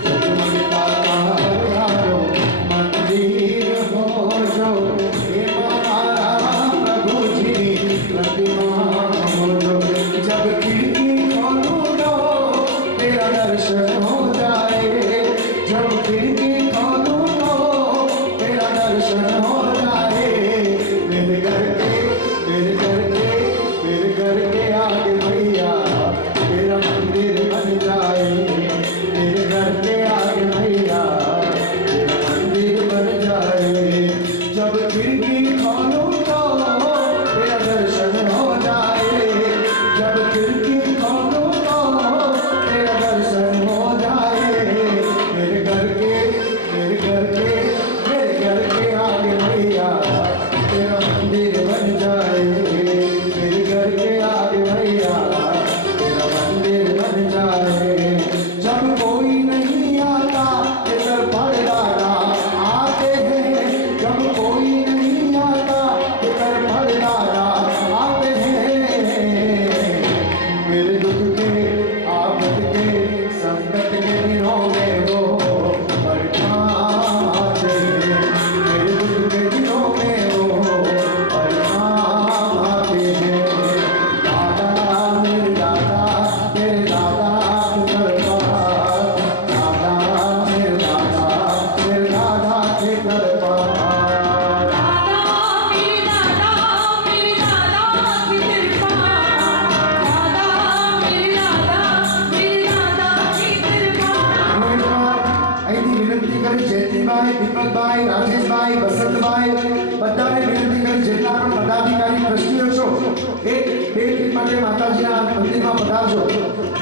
માતાજીના મંદિરમાં પધારજો.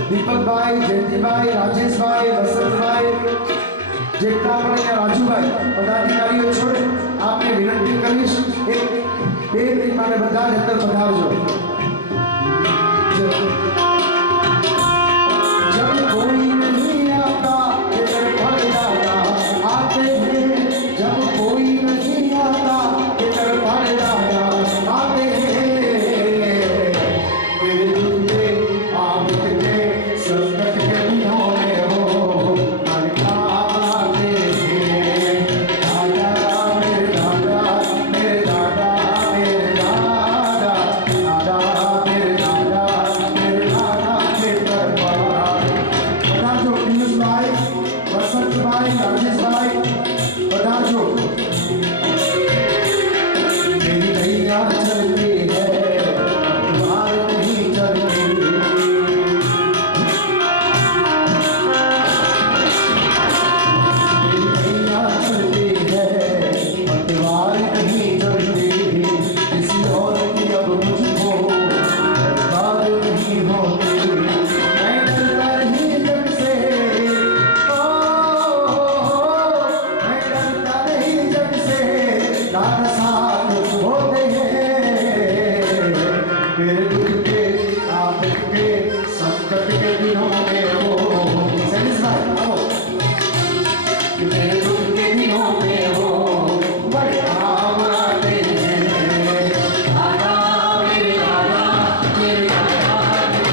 દીપકભાઈ, જયંતિભાઈ, રાજેશભાઈ, વસંતભાઈ, જેટલા પણ અહીંયા રાજુભાઈ પદાધિકારીઓ છે, આપને વિનંતી કરીશ એક 2 મિનિટ માટે બધા જ અંદર પધારજો. जब कोई नहीं आता इधर पड़दादा आते हैं, जब कोई नहीं आता इधर पड़दादा आते हैं, मेरे दिल पे आफत के संकट के दिनों में हो मलका आते हैं. दादा मेरे दादा, मेरे दादा, मेरे दादा, दादा मेरे दादा, मेरे दादा के दरबार. पधारजो પિયુષભાઈ, વસંતભાઈ, રાજેશભાઈ, पधारजो. मेरी नैया चलती है तुम्हार नहीं चलती, मेरी नैया चलती है पतवार नहीं चलती, किसी और की अब मुझको दरकार नहीं होती. मैं डरता नहीं जग से, ओ, मैं डरता नहीं जग से, दादा साथ होते हैं. मेरे दुख के आफत के संकट के दिनों में हो सेटिस्फाई हो, मेरे दुख के दिनों में हो बड़े काम आते हैं. दादा मेरे दादा, मेरे दादा, मेरे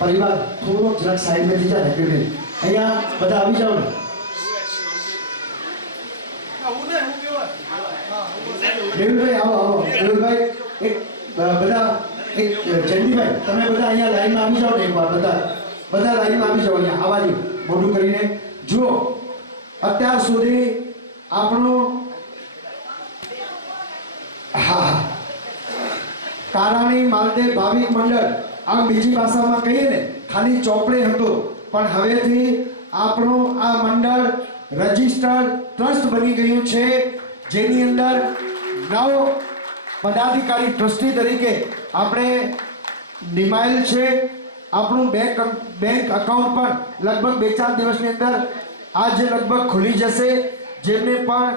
પરિવાર થોડો જરાક સાઈડમાં થઈ જાય ને અહીંયા બધા આવી જાઓ ને. દેવુભાઈ આવો આવો. દેવુભાઈ એક બધા એક જયંતિભાઈ તમે બધા અહીંયા લાઈનમાં આવી જાઓ ને એકવાર બધા લાઈનમાં આવી જાઓ. અહીંયા આવા દો મોઢું કરીને. જુઓ અત્યાર સુધી આપણું હા કારાણી માલદેવ ભાવિક મંડળ આ બીજી ભાષામાં કહીએ ને ખાલી ચોપડે હતું, પણ હવેથી આપણું આ મંડળ રજિસ્ટર્ડ ટ્રસ્ટ બની ગયું છે, જેની અંદર 9 પદાધિકારી ટ્રસ્ટી તરીકે આપણે નિમાયેલ છે. આપણું બેંક અકાઉન્ટ પણ લગભગ 2-4 દિવસની અંદર આજે લગભગ ખુલી જશે. જેમને પણ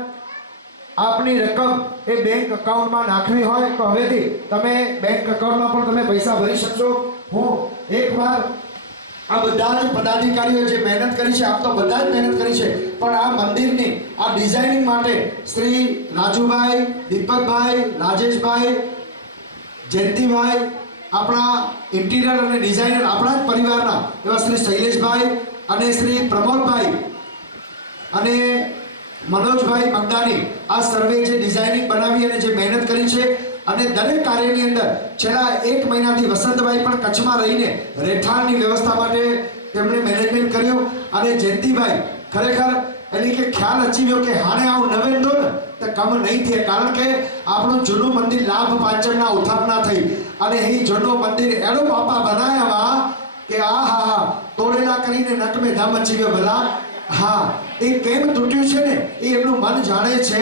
આપની રકમ એ બેંક અકાઉન્ટમાં નાખવી હોય તો હવેથી તમે બેંક અકાઉન્ટમાં પણ તમે પૈસા ભરી શકશો. હું એકવાર આ બધા જ પદાધિકારીઓ જે મહેનત કરી છે, આપ તો બધા જ મહેનત કરી છે, પણ આ મંદિરની આ ડિઝાઇનિંગ માટે શ્રી રાજુભાઈ, દીપકભાઈ, રાજેશભાઈ, જયંતિભાઈ, આપણા ઇન્ટિરિયર અને ડિઝાઇનર આપણા જ પરિવારના એવા શ્રી શૈલેષભાઈ અને શ્રી પ્રમોદભાઈ અને મનોજભાઈ મગદાની આ સર્વે જે ડિઝાઇનિંગ બનાવી અને જે મહેનત કરી છે, અને દરેક કાર્યની અંદર છેલ્લા 1 મહિનાથી વસંતભાઈ પણ કચ્છમાં રહીને રહેઠાણની વ્યવસ્થા માટે તેમણે મેનેજમેન્ટ કર્યું અને જયંતિભાઈ ખરેખર એની કે ખ્યાલ અચી ગયો કે હાણે આવું નવેન દો ને તો કમ નહીં થાય, કારણ કે આપણું જૂનું મંદિર લાભ પાંચમના ઉથાપના થઈ અને એ જૂનું મંદિર એડો બાપા બનાવ્યા કે આ તોડેલા કરીને નટમે ધામ અચી ગયો ભલા. હા, એ કેમ તૂટ્યું છે ને એ એમનું મન જાણે છે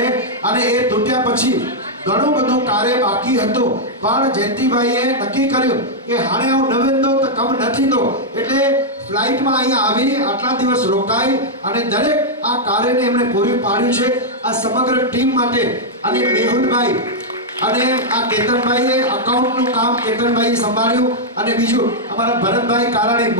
અને એ તૂટ્યા પછી ઘણું બધું કાર્ય બાકી હતું, પણ જયંતિભાઈએ નક્કી કર્યું કે હાણે આવું નવેન દો તો કમ નથી દો, એટલે ફ્લાઇટમાં અહીંયા આવી આટલા દિવસ રોકાઈ અને દરેક આ કાર્યને એમણે પૂરું પાડ્યું છે. આ સમગ્ર ટીમ માટે અને મેહુલભાઈ અને આ કેતનભાઈએ અકાઉન્ટનું કામ કેતનભાઈએ સંભાળ્યું અને બીજું અમારા ભરતભાઈ કારાણી,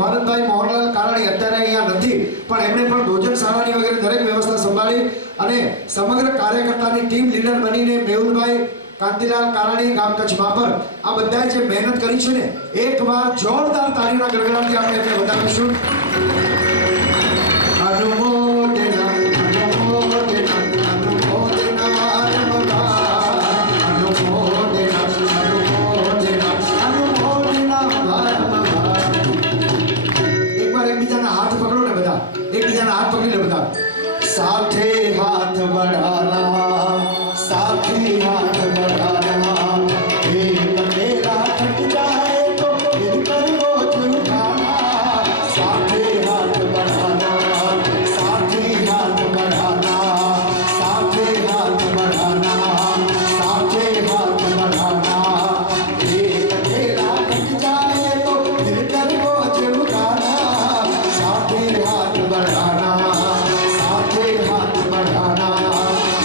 મોહનલાલ કારાણી અત્યારે અહીંયા નથી પણ એમણે પણ ભોજનશાળાની વગેરે દરેક વ્યવસ્થા સંભાળી અને સમગ્ર કાર્યકર્તાની ટીમ લીડર બનીને મેહુલભાઈ, કાંતિલાલ કારાણી, ગામ કચ્છ માપર આ બધાએ જે મહેનત કરી છે ને એકવાર જોરદાર તાળીઓના ગડગડાટથી આપણે એમને વધાવીશું. અનુમોદના અનુમોદના અનુમોદના એકબીજાના હાથ પકડો ને બધા, એકબીજાના હાથ પકડી લે બધા. સાથે હાથ બઢાના, સાથે હાથ બઢાના, એક મેરા थक जाए तो फिर कर वो झूठाना. સાથે હાથ બઢાના, સાથે હાથ બઢાના, સાથે હાથ બઢાના, સાથે હાથ બઢાના, એક મેરા थक जाए तो फिर कर वो झूठाना. સાથે હાથ બઢાના, સાથે હાથ બઢાના,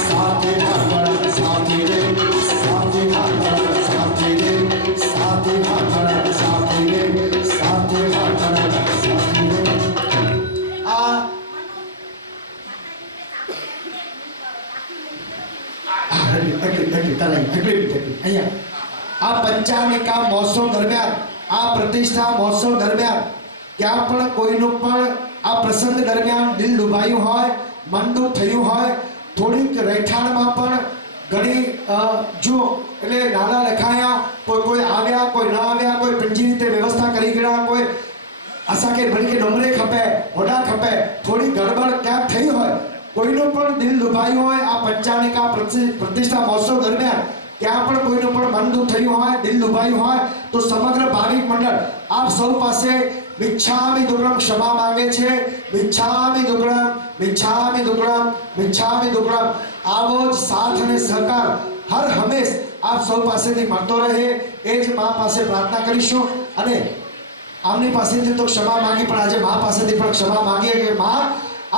સાથે હાથ બઢાના, સાથે રે, સાથે હાથ બઢાના, સાથે રે, સાથે હાથ બઢાના, સાથે રે, સાથે હાથ બઢાના, સાથે રે. આ પંચામિકા મહોત્સવ દરમિયાન, આ પ્રતિષ્ઠા મહોત્સવ દરમિયાન ક્યાં પણ કોઈનું પણ આ પ્રસંગ દરમિયાન દિલ ડૂબાયું હોય, મન દુઃખ થયું હોય, થોડીક રહેઠાણમાં પણ ઘણી જો એટલે નાના લખાયા, કોઈ આવ્યા, કોઈ ન આવ્યા, કોઈ પંજી રીતે વ્યવસ્થા કરી ગયા, કોઈ આશા કે ભણી કે નમરે ખપે, હોડા ખપે, થોડી ગડબડ ક્યાંક થઈ હોય, કોઈનું પણ દિલ ડૂબાયું હોય આ પંચામિકા પ્રતિષ્ઠા મહોત્સવ દરમિયાન ક્યાં પણ કોઈનું પણ મન દુઃખ થયું હોય, દિલ ડૂબાયું હોય તો સમગ્ર ભાવિક મંડળ આપ સૌ પાસે મિચ્છામિ દુક્કડમ ક્ષમા માંગે છે. મિચ્છામિ દુક્કડમ, મિચ્છામિ દુક્કડમ, મિચ્છામિ દુક્કડમ. આવો જ સાથ અને સહકાર હર હંમેશ આપ સૌ પાસેથી મળતો રહે એ જ મા પાસે પ્રાર્થના કરીશું અને આમની પાસેથી તો ક્ષમા માંગી પણ આજે મા પાસેથી પણ ક્ષમા માંગીએ કે મા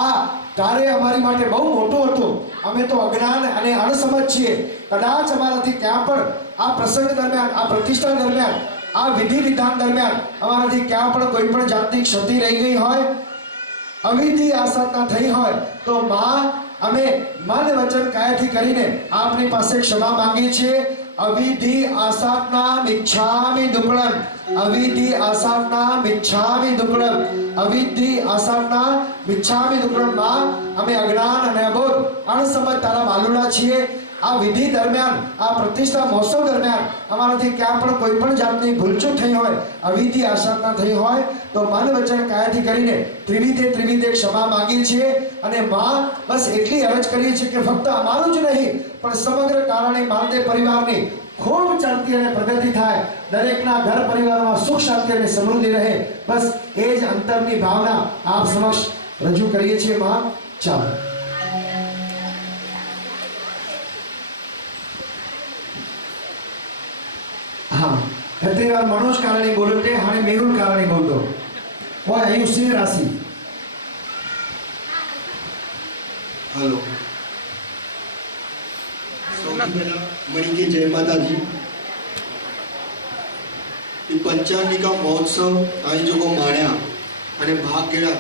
આ કાર્ય અમારી માટે બહુ મોટું હતું, અમે તો અજ્ઞાન અને અણસમજ છીએ, કદાચ અમારાથી ક્યાં પણ આ પ્રસંગ દરમિયાન, આ પ્રતિષ્ઠા દરમિયાન, આ વિધિ વિધાન દરમિયાન અમારાથી ક્યાં પણ કોઈ પણ જાતની ક્ષતિ રહી ગઈ હોય, અવિધિ આસાધના થઈ હોય તો માં અમે મન વચન કાયાથી કરીને આપની પાસે ક્ષમા માંગીએ છીએ. અવિધિ આસાધના મિચ્છામિ દુક્કડમ, અવિધિ આસાધના મિચ્છામિ દુક્કડમ, અવિધિ આસાધના મિચ્છામિ દુક્કડમ. માં અમે અજ્ઞાન અને અબોધ અણસમજ તારા માલુડા છીએ. આ વિધિ દરમિયાન, આ પ્રતિષ્ઠા મહોત્સવ દરમિયાન અમારાથી ક્યાં પણ કોઈ પણ જાતની ભૂલચૂક થઈ હોય, અવિધિ આસાધના થઈ હોય તો મન વચન કાયાથી કરીને ત્રિવિધે ક્ષમા માંગીએ છીએ અને માં બસ એટલી અરજ કરીએ છીએ કે ફક્ત અમારું જ નહીં પણ સમગ્ર કારણે માલદેવ પરિવારની ખૂબ શાંતિ અને પ્રગતિ થાય, દરેકના ઘર પરિવારમાં સુખ શાંતિ અને સમૃદ્ધિ રહે, બસ એ જ અંતરની ભાવના આપ સમક્ષ રજૂ કરીએ છીએ. માં ચાલો. हाँ, खतरी बार मनोज कारणी बोलते, हाने मेहुल कारणी बोलतो. वो आयु सिंह राशि. हेलो. मणि के जय माता जी. ये पंचामिका महोत्सव आई जो को माण्या અને ભાગ घेड़ा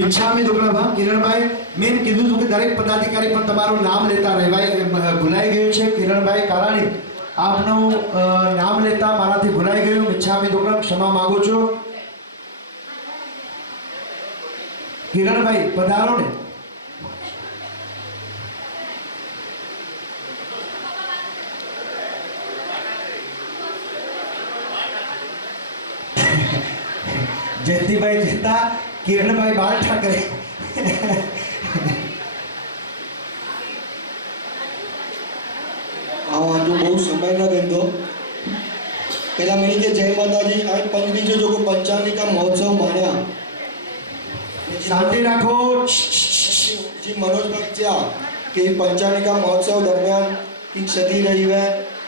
મિચ્છામિ દુક્કડમ. કિરણભાઈ મેં કીધું હતું કે દરેક પદાધિકારી પણ તમારું નામ લેતા ભૂલાઈ ગયું છે. કિરણભાઈ કારાણી આપનું નામ લેતા મારાથી ભૂલાઈ ગયું. મિચ્છામિ દુક્કડમ, ક્ષમા માંગુ છું. કિરણભાઈ પધારો ને. જયંતિભાઈ જતા કિરણભાઈ બાલ ઠાકરે. આ વાંધો બહુ સમય ન ગંદો પેલા મને કે જય માતાજી આ પંક્તિ જો પંચાંગની કા મહોત્સવ માણ્યા શાંતિ રાખો. जी मनोज भाई क्या कि पंचानिका महोत्सव दरमियान की क्षति रही है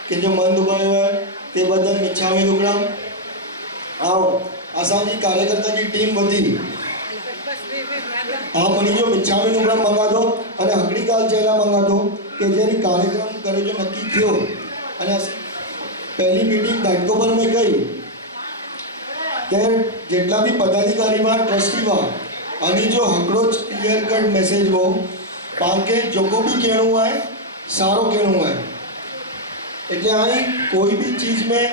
कि जो मन दुखायो है ते बदल मिच्छामी दुकड़म आओ असांजी कार्यकर्ता की टीम वधी आ मनी जो मिच्छामी दुकड़म मंगा दो અને હકડી કાલ ચેલા મંગા દો કે જેની કાર્યક્રમ કરે જો નક્કી થયો અને પહેલી મીટિંગ ઘાટકોપર में ગઈ ત્યારે જેટલા બી પદાધિકારી માં ટ્રસ્ટી માં आणि जो हकड़ो क्लियर कट मैसेज वो पाके जोको भी कहणो है सारो कहणो है એટલે અહીં કોઈ બી ચીજ में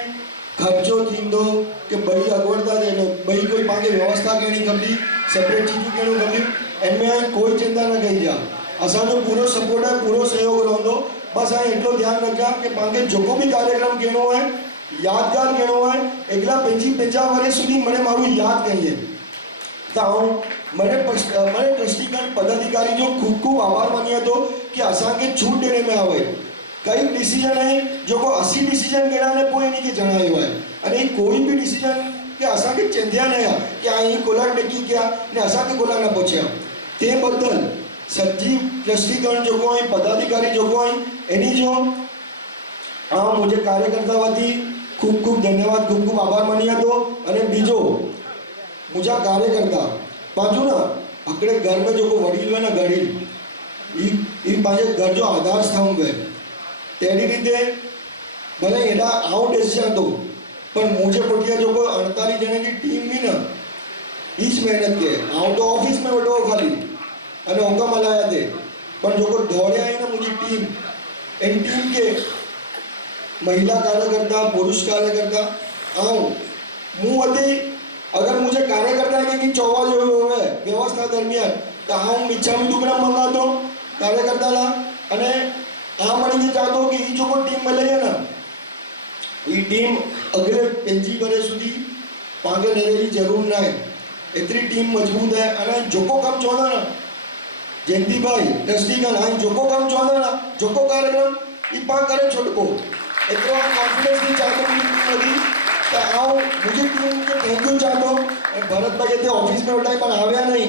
खर्चो थींदो કે बड़ी अगवड़ता है बड़ी कोई पाके व्यवस्था करनी खपी सेपरेट चीजों कहणो खपी इनमें અહીં कोई चिंता न कई जा असांजो पूरो सपोर्ट है पूरो सहयोग रहंदो बस અહીં એટલો ધ્યાન રખજો કે પાકે જોકો બી કાર્યક્રમ कहणो है यादगार कहणो है એકલા 50 વર્ષ સુધી મને મારું યાદ કહીએ તો मैंने ट्रस्टीगण पदाधिकारी जो खूब खूब आभार मानिया तो कि असा के छूट देने में आवे कई डिसीजन है जो को 80 डिसीजन केना ने कोई नहीं के जणायो है अने कोई भी डिसीजन के असा के चंद्या नहीं कि आई कोलार डकी क्या ने असा के कोलार न पहुंचा ते बदल सचिव ट्रस्टीगण जो को पदाधिकारी जो को एनी जो मुझे कार्यकर्ता वती खूब खूब धन्यवाद खूब खूब आभार मानिया तो अने बीजो मुझा कार्यकर्ता बाजू ना अकड़े घर में जो को वडील है ना गरीब ई पाजे घर जो आधार स्तंभ है तेरी रीते भले एडा आउट डिसीजन तो पर मुझे पटिया जो को 48 जने की टीम भी ना इस मेहनत के आउट ऑफिस में बैठो खाली अने ओका मलाया थे पर जो को दौड़े आई ना मुझे टीम इन टीम के महिला कार्यकर्ता पुरुष कार्यकर्ता आओ मुँह अति अगर मुझे कार्यकर्ता है कि चौवा जो है व्यवस्था दरमियान तो हाँ हूँ मिच्छामी दुकड़म मंगातो कार्यकर्ता ला अने आ मळीने चाहतो कि ई जो को टीम मिले है ना ई टीम अगले 5 वर्ष सुधी पागे नेरेली जरूर ना है इतनी टीम मजबूत है अने जोको काम चोदा ना जयंती भाई ट्रस्टी का ना जोको काम चोदा ना जोको कार्यक्रम ई पा करे छोटको इतना कॉन्फिडेंस नहीं चाहतो कि तो आओ मुझे टीम के थैंक यू चाहतो भरत भाई थे ऑफिस में उठाई पर आव्या नहीं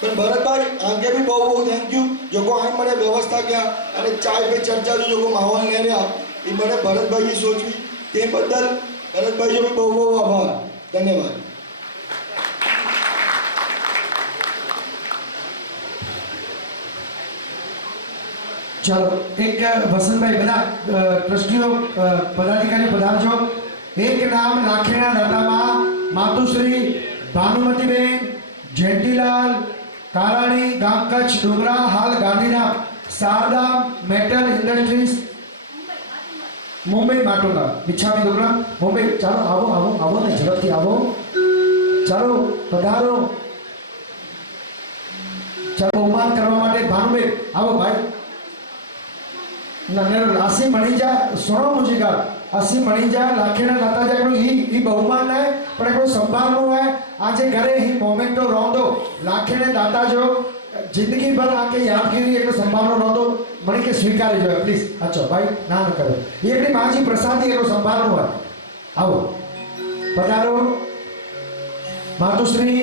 पर भरत भाई आगे भी बहुत बहुत थैंक यू जो को आई मैंने व्यवस्था किया अरे चाय पे चर्चा जो को माहौल ले रहा ये मैंने भरत भाई की सोची ते बदल भरत भाई जो भी बहुत बहुत आभार धन्यवाद चलो एक वसंत भाई बना ट्रस्टीओ पदाधिकारी पधारजो एक नाम लाखेना दादामा मातुश्री भानुमतीबेन जयंतीलाल काराणी गाम कच्छ डुंगरा हाल गांधीधाम शारदा मेटल इंडस्ट्रीज मुंबई माटोदा मिच्छामी दुकड़म मुंबई चलो आवो आवो आवो ने झड़पथी आवो चलो पधारो चलो बहुमान करवा माटे भानुबेन आवो भाई नन्हेरो लासी मणिजा सोनो मुझेगा 80 मणिजा लाखेना दाता जाकड़ो ई बहुमान है पण एकड़ो संभालनो है आजे घरे ही मोमेंटो रोंदो लाखेने दाता जो जिंदगी भर आके यादगिरी एकड़ो संभालनो रोंदो मणि के स्वीकारे जो प्लीज अच्छा भाई ना न करो ये एकड़ी माजी प्रसादी एकड़ो संभालनो है आओ पधारो मातुश्री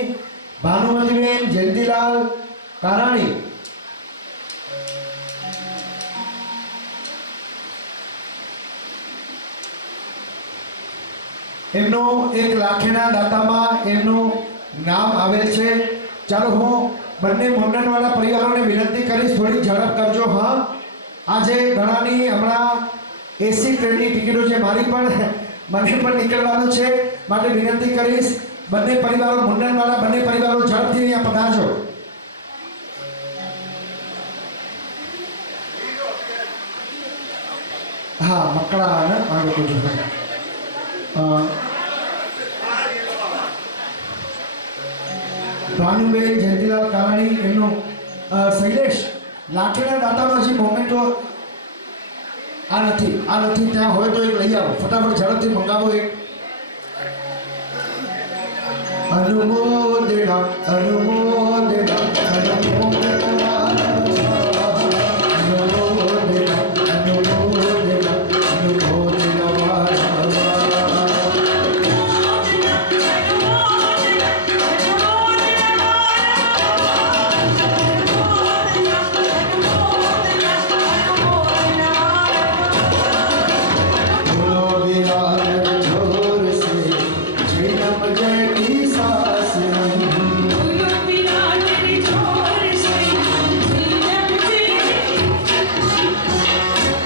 भानुमतीबेन जयंतीलाल काराणी एमनो एक लाखेना दातामा एमनो नाम आवेल छे चालो हूँ बने मुंडनवाला परिवारों ने विनंती करीश थोड़ी झड़प करजो हाँ आज घणानी हमणा एसी ट्रेननी टिकिटो छे मारी पण मने पण निकळवानुं छे माटे विनंती करीश बने परिवारों मुंडनवाला बने परिवारों झड़पथी अहींया पधारजो हाँ मकड़ा ने आगे कुछ भानुबेन जयंतीलाल काराणी एमनो शैलेष लाखेना दातानो हजी मोमेंटो आ नथी त्यां होय तो एक लई आवो फटाफट झड़पथी मंगावो एक अनुमोदना अनुमोदना अनुमोदना अनुमोदना अनुमोदना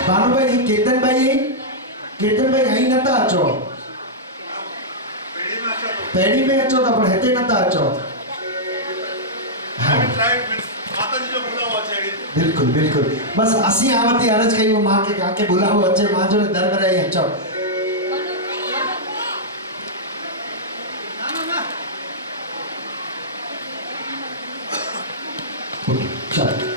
ભાનુભાઈ કેતનભાઈ અહીં નતા અચો પેઢી में अचो था पण हेते नता अचो बिल्कुल बिल्कुल बस असी आवती अरज कई वो मां के काके बुलावो अचे मां जो दर में अचो चलो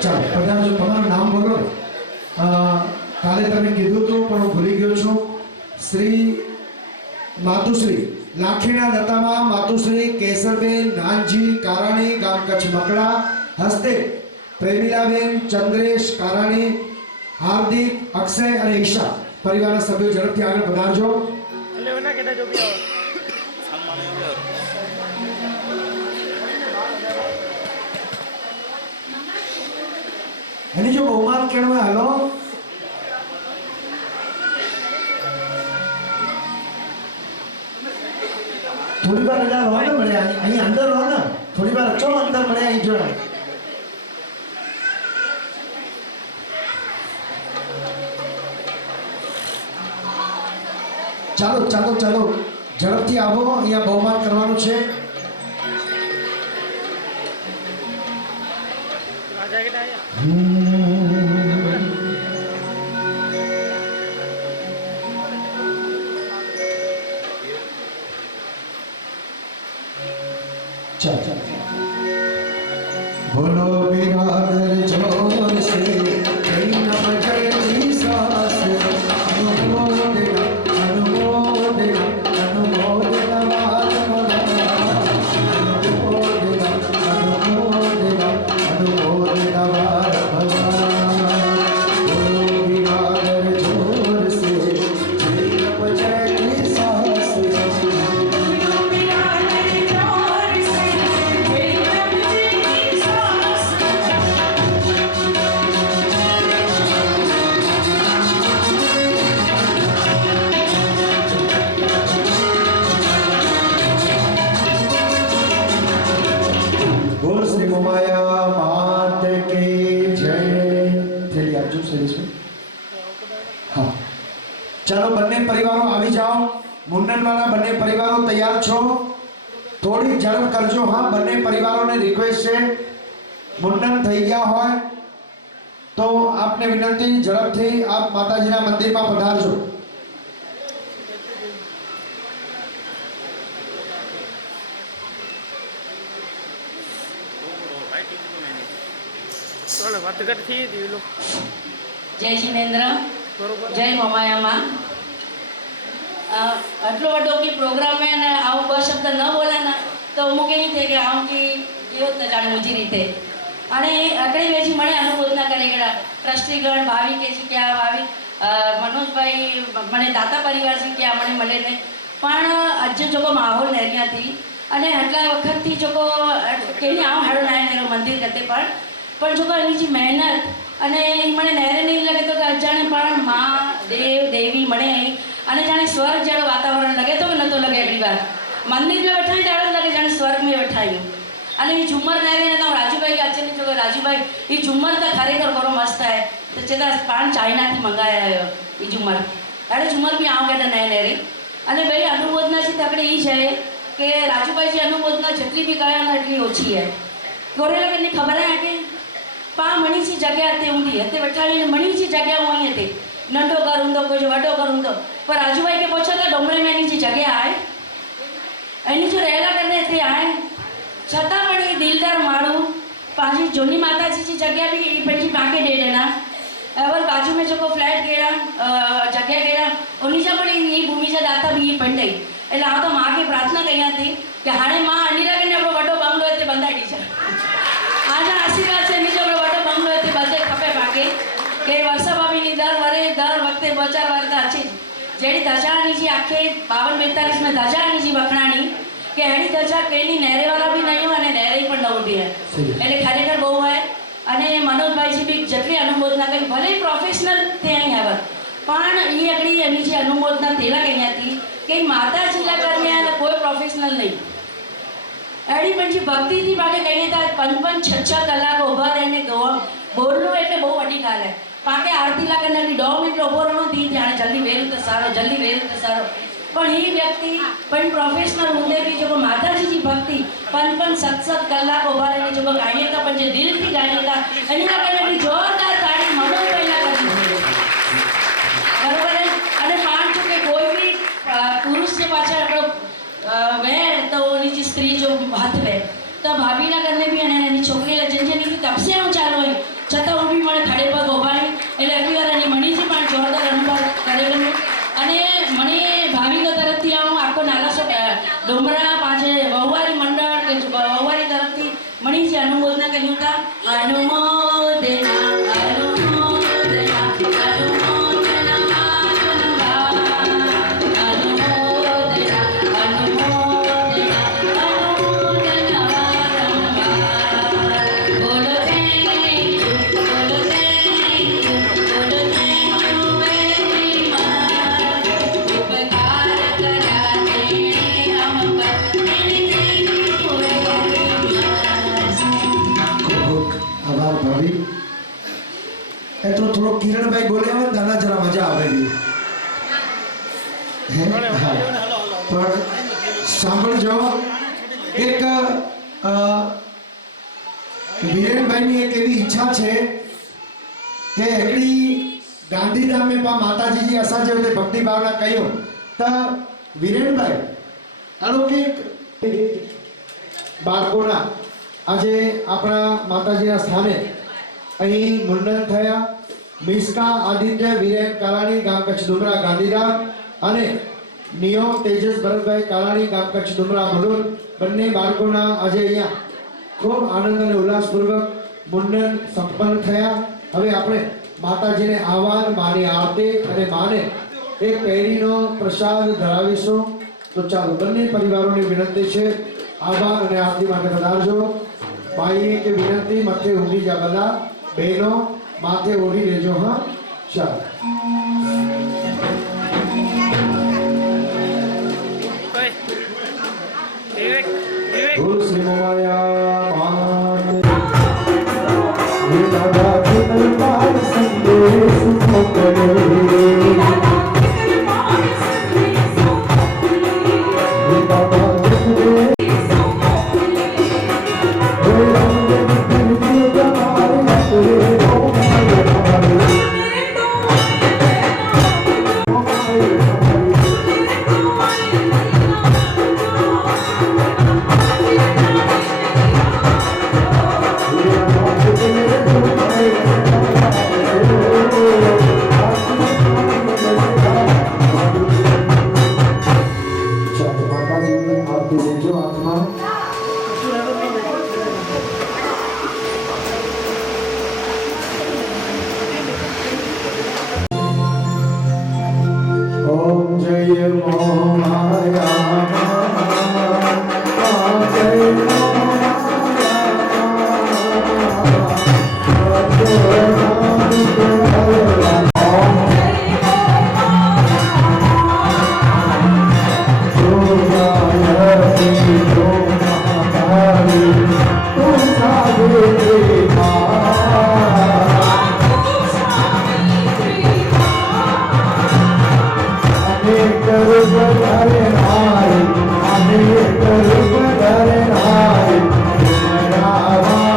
ચાલો બધા જો તમારું નામ બોલો કાલે તમે કીધું હતું પણ હું ભૂલી ગયો છું શ્રી માતુશ્રી લાખીણા દત્તામાં માતુશ્રી કેસરબેન નાનજી કારાણી ગામ કચ્છ મકડા હસ્તે પ્રેમીલાબેન ચંદ્રેશ કારાણી હાર્દિક અક્ષય અને ઈશા પરિવારના સભ્યો ઝડપથી આગળ પધારજો એની જો બહુમાન કેળવે હાલો થોડી વાર રજા રહો ને મળે અહીં અંદર રહો ને થોડી વાર ચલો અંદર મળે અહીં જો ચાલો ચાલો ચાલો ઝડપથી આવો અહીંયા બહુમાન કરવાનું છે चल बोलो बिरादर जोर से कहीं न बजे सास अनुमोदना अनुमोदना अनुमोदना अनुमोदना अनुमोदना अनुमोदना बोलो बिरादर जोर से कहीं न बजे सास बोल श्री मोमाया मात की जय चलिए आप जो सही हाँ चलो બંને પરિવારો આવી જાઓ મુન્નન વાળા બંને પરિવારો તૈયાર છો થોડી ઝડપ કરજો હા બંને પરિવારોને રિક્વેસ્ટ છે મુન્નન થઈ ગયા હોય તો આપને વિનંતી ઝડપથી આપ માતાજીના મંદિરમાં પધારજો જય શિનેન્દ્ર જય મોમાયામાં આટલો વડો કે પ્રોગ્રામ में ને આવું બે શબ્દ ન બોલે ને તો અમુક એવી થઈ કે આવું કે કેવો જ જાણે ઊંચી રીતે અને આટલી વેચી મને અનુમોદના કરી ગયા ટ્રસ્ટીગણ ભાવી કે છે ક્યાં ભાવી મનોજભાઈ મને દાતા પરિવાર છે ક્યાં મને મળે ને પણ હજુ જોકો માહોલ ને ત્યાંથી અને આટલા વખતથી જોકો કેની આવું હાડો ના એનો મંદિર કરતે પણ જોકો એની જે મહેનત અને મને નહેરે નહીં લાગે તો કે અજાણે પણ માં દેવ દેવી મળે અને જાણે સ્વર્ગ જેવું વાતાવરણ લગે તો કે નતો લગે એટલી વાર મંદિર में बैठा ત્યારે જ લાગે જાણે સ્વર્ગ में બેઠાયું અને એ ઝુમ્મર નહેરે તો રાજુભાઈ કે અચાનક જો રાજુભાઈ એ ઝુમ્મર તો ખરેખર બરો મસ્ત है તો ચેતા પાન ચાઇનાથી મંગાયા એ ઝુમ્મર અરે ઝુમ્મર બી આવું કે નહે નહેરે અને ભાઈ અનુમોદના છે તકડી એ છે કે રાજુભાઈ જે અનુમોદના જેટલી બી ગયા ને એટલી ઓછી है गोरेला के खबर है कि पा मणी सी जगह ते हूंदी हते वठाणी मणी सी जगह हुई हते नंढो घर हूंदो कुछ वॾो घर हूंदो पर राजूभाई के पूछो त डोंगरे में इनजी जगह आहे इनी जो रहेला करने हिते आहे छता पण ई दिलदार माण्हू पंहिंजी झूनी माता जी जगह बि पंहिंजी पाण खे ॾेई ॾिना और बाजू में जो फ्लैट गेड़ा जगह गेड़ा उन पण ई भूमि जा दाता बि ई पंड એટલે આ તો मां खे प्रार्थना कई थी कि हाणे मां अनिरा के આપણો વડો બંગલો हिते બંધાઈ ॾीजे आजा आशीर्वाद से निजो આપણો વડો બંગલો हिते બંधे खपे पाके के वर्षा भाभी ની દર વખતે 2-4 વાર તો અચી જેડી દજાની जी આખે 52-42 में દજાની जी વખણાણી કે એની દજા કેની નહેરે વાળા બી નહીં અને નહેરે પણ ન ઉડી હે એટલે ખરેખર બહુ હે અને મનોજભાઈજી બી જેટલી અનુમોદના કરી ભલે પ્રોફેશનલ તે અહીં આવે પણ એ અગડી એની જે અનુમોદના તેલા કહી હતી કે માતાજીલા કરીને કોઈ પ્રોફેશનલ નહીં એડી પણ જે ભક્તિથી પાકે કહીએ તો 5-6 કલાક ઉભા રહીને બોલનું એટલે બહુ વડી ગાલ હે પાકે આરતી લા કરીને 2 મિનિટ ઉભો રહેવાનું દી જાણે જલ્દી વેરું તો સારો પણ એ વ્યક્તિ પણ પ્રોફેશનલ હોંદे भी जो माताजी जी भक्ति 5-7 कलाक उभा रहीने जो गाणी था पण जे दिलથી ગાણી था એની કારણે જોરદાર તાળી મનોભાઈના કરી બરોબર અને પાંચ કે કોઈ भी પુરુષ के પાછળ આપણો વેર તો ઓની જે સ્ત્રી જો હાથ વે તો ભાભીના કરને भी અને એની છોકરીલા જંજની તબ से હું ચાલુ હોય છતાં હું भी મને ખડે પગ ઉભારી એટલે એટલી વાર એની મણીજી પણ જોરદાર અનુભવ કરેલું અને મને ભાવિકો તરફથી હું આખો નાલાસો ડુમરા પાછે વહુવારી મંડળ કે વહુવારી તરફથી મણીજી અનુમોદના કર્યું હતા અનુમોદના तो थोड़ा किरण भाई बोले हो दाना जरा मजा आवेगी पर सांभळजो एक वीरेन भाई ની એક એવી ઈચ્છા છે કે એકડી ગાંધીધામ में पा माताजी जी असा जे भक्ति भावना कयो त वीरेन भाई अलौकिक बाळकोना આજે આપણા માતાજીના સ્થાને અહીં મુંડન થયા મિસ્કા આદિત્ય વીરેન કાલાણી ગામ કચ્છ ડુમરા ગાંધીધામ અને નિયો તેજસ ભરતભાઈ કાલાણી ગામ કચ્છ ડુમરા મુલુંડ બંને બાળકોના આજે અહીંયા ખૂબ આનંદ અને ઉલ્લાસપૂર્વક મુંડન સંપન્ન થયા હવે આપણે માતાજીને આહવાન માની આરતી અને માને એક પેરીનો પ્રસાદ ધરાવીશું તો ચાલો બંને પરિવારોની વિનંતી છે આહવાન અને આરતી માટે પધારજો भाई के विनती मथे उड़ी जा बला बहनों माथे ओढ़ी लेजो हाँ चल श्री मोया मान दादा के दरबार संदेश मोकले Hare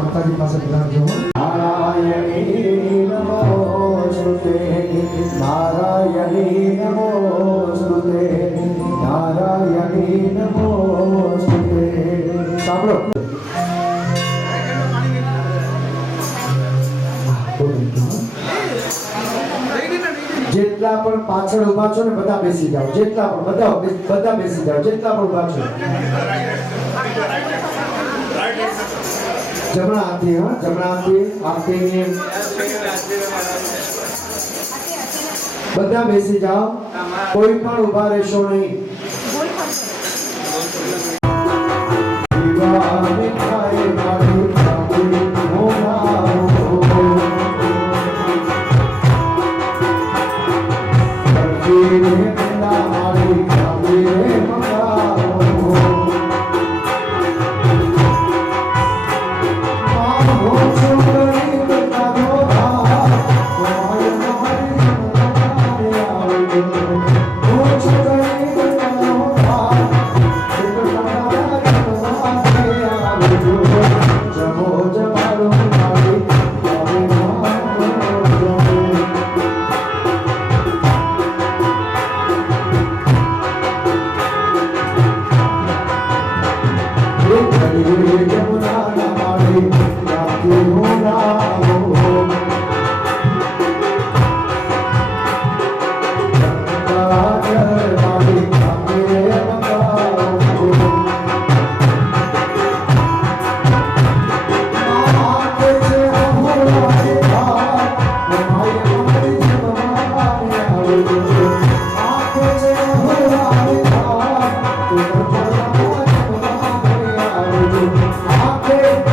માતાજી પાસે પધારજો. નારાયણી નમોસ્તુતે, નારાયણી નમોસ્તુતે, નારાયણી નમોસ્તુતે. સાંભળો. જેટલા પણ પાછળ ઉભા છો ને બધા બેસી જાઓ. જેટલા પણ બધા બેસી જાઓ. જેટલા પણ ઉભા છો જમણા હાથે, હા જમણા હાથે બધા બેસી જાઓ. કોઈ પણ ઉભા રહેશો નહીં. Okay.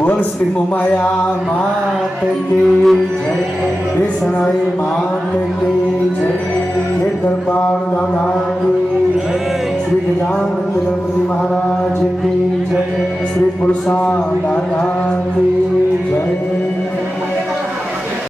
बोल श्री मोमाया मात की जय, बेसनाई मात की जय, हे दरबार दादा की जय, श्री गजानन गणपति महाराज की जय, श्री पुरुषा दादा की जय।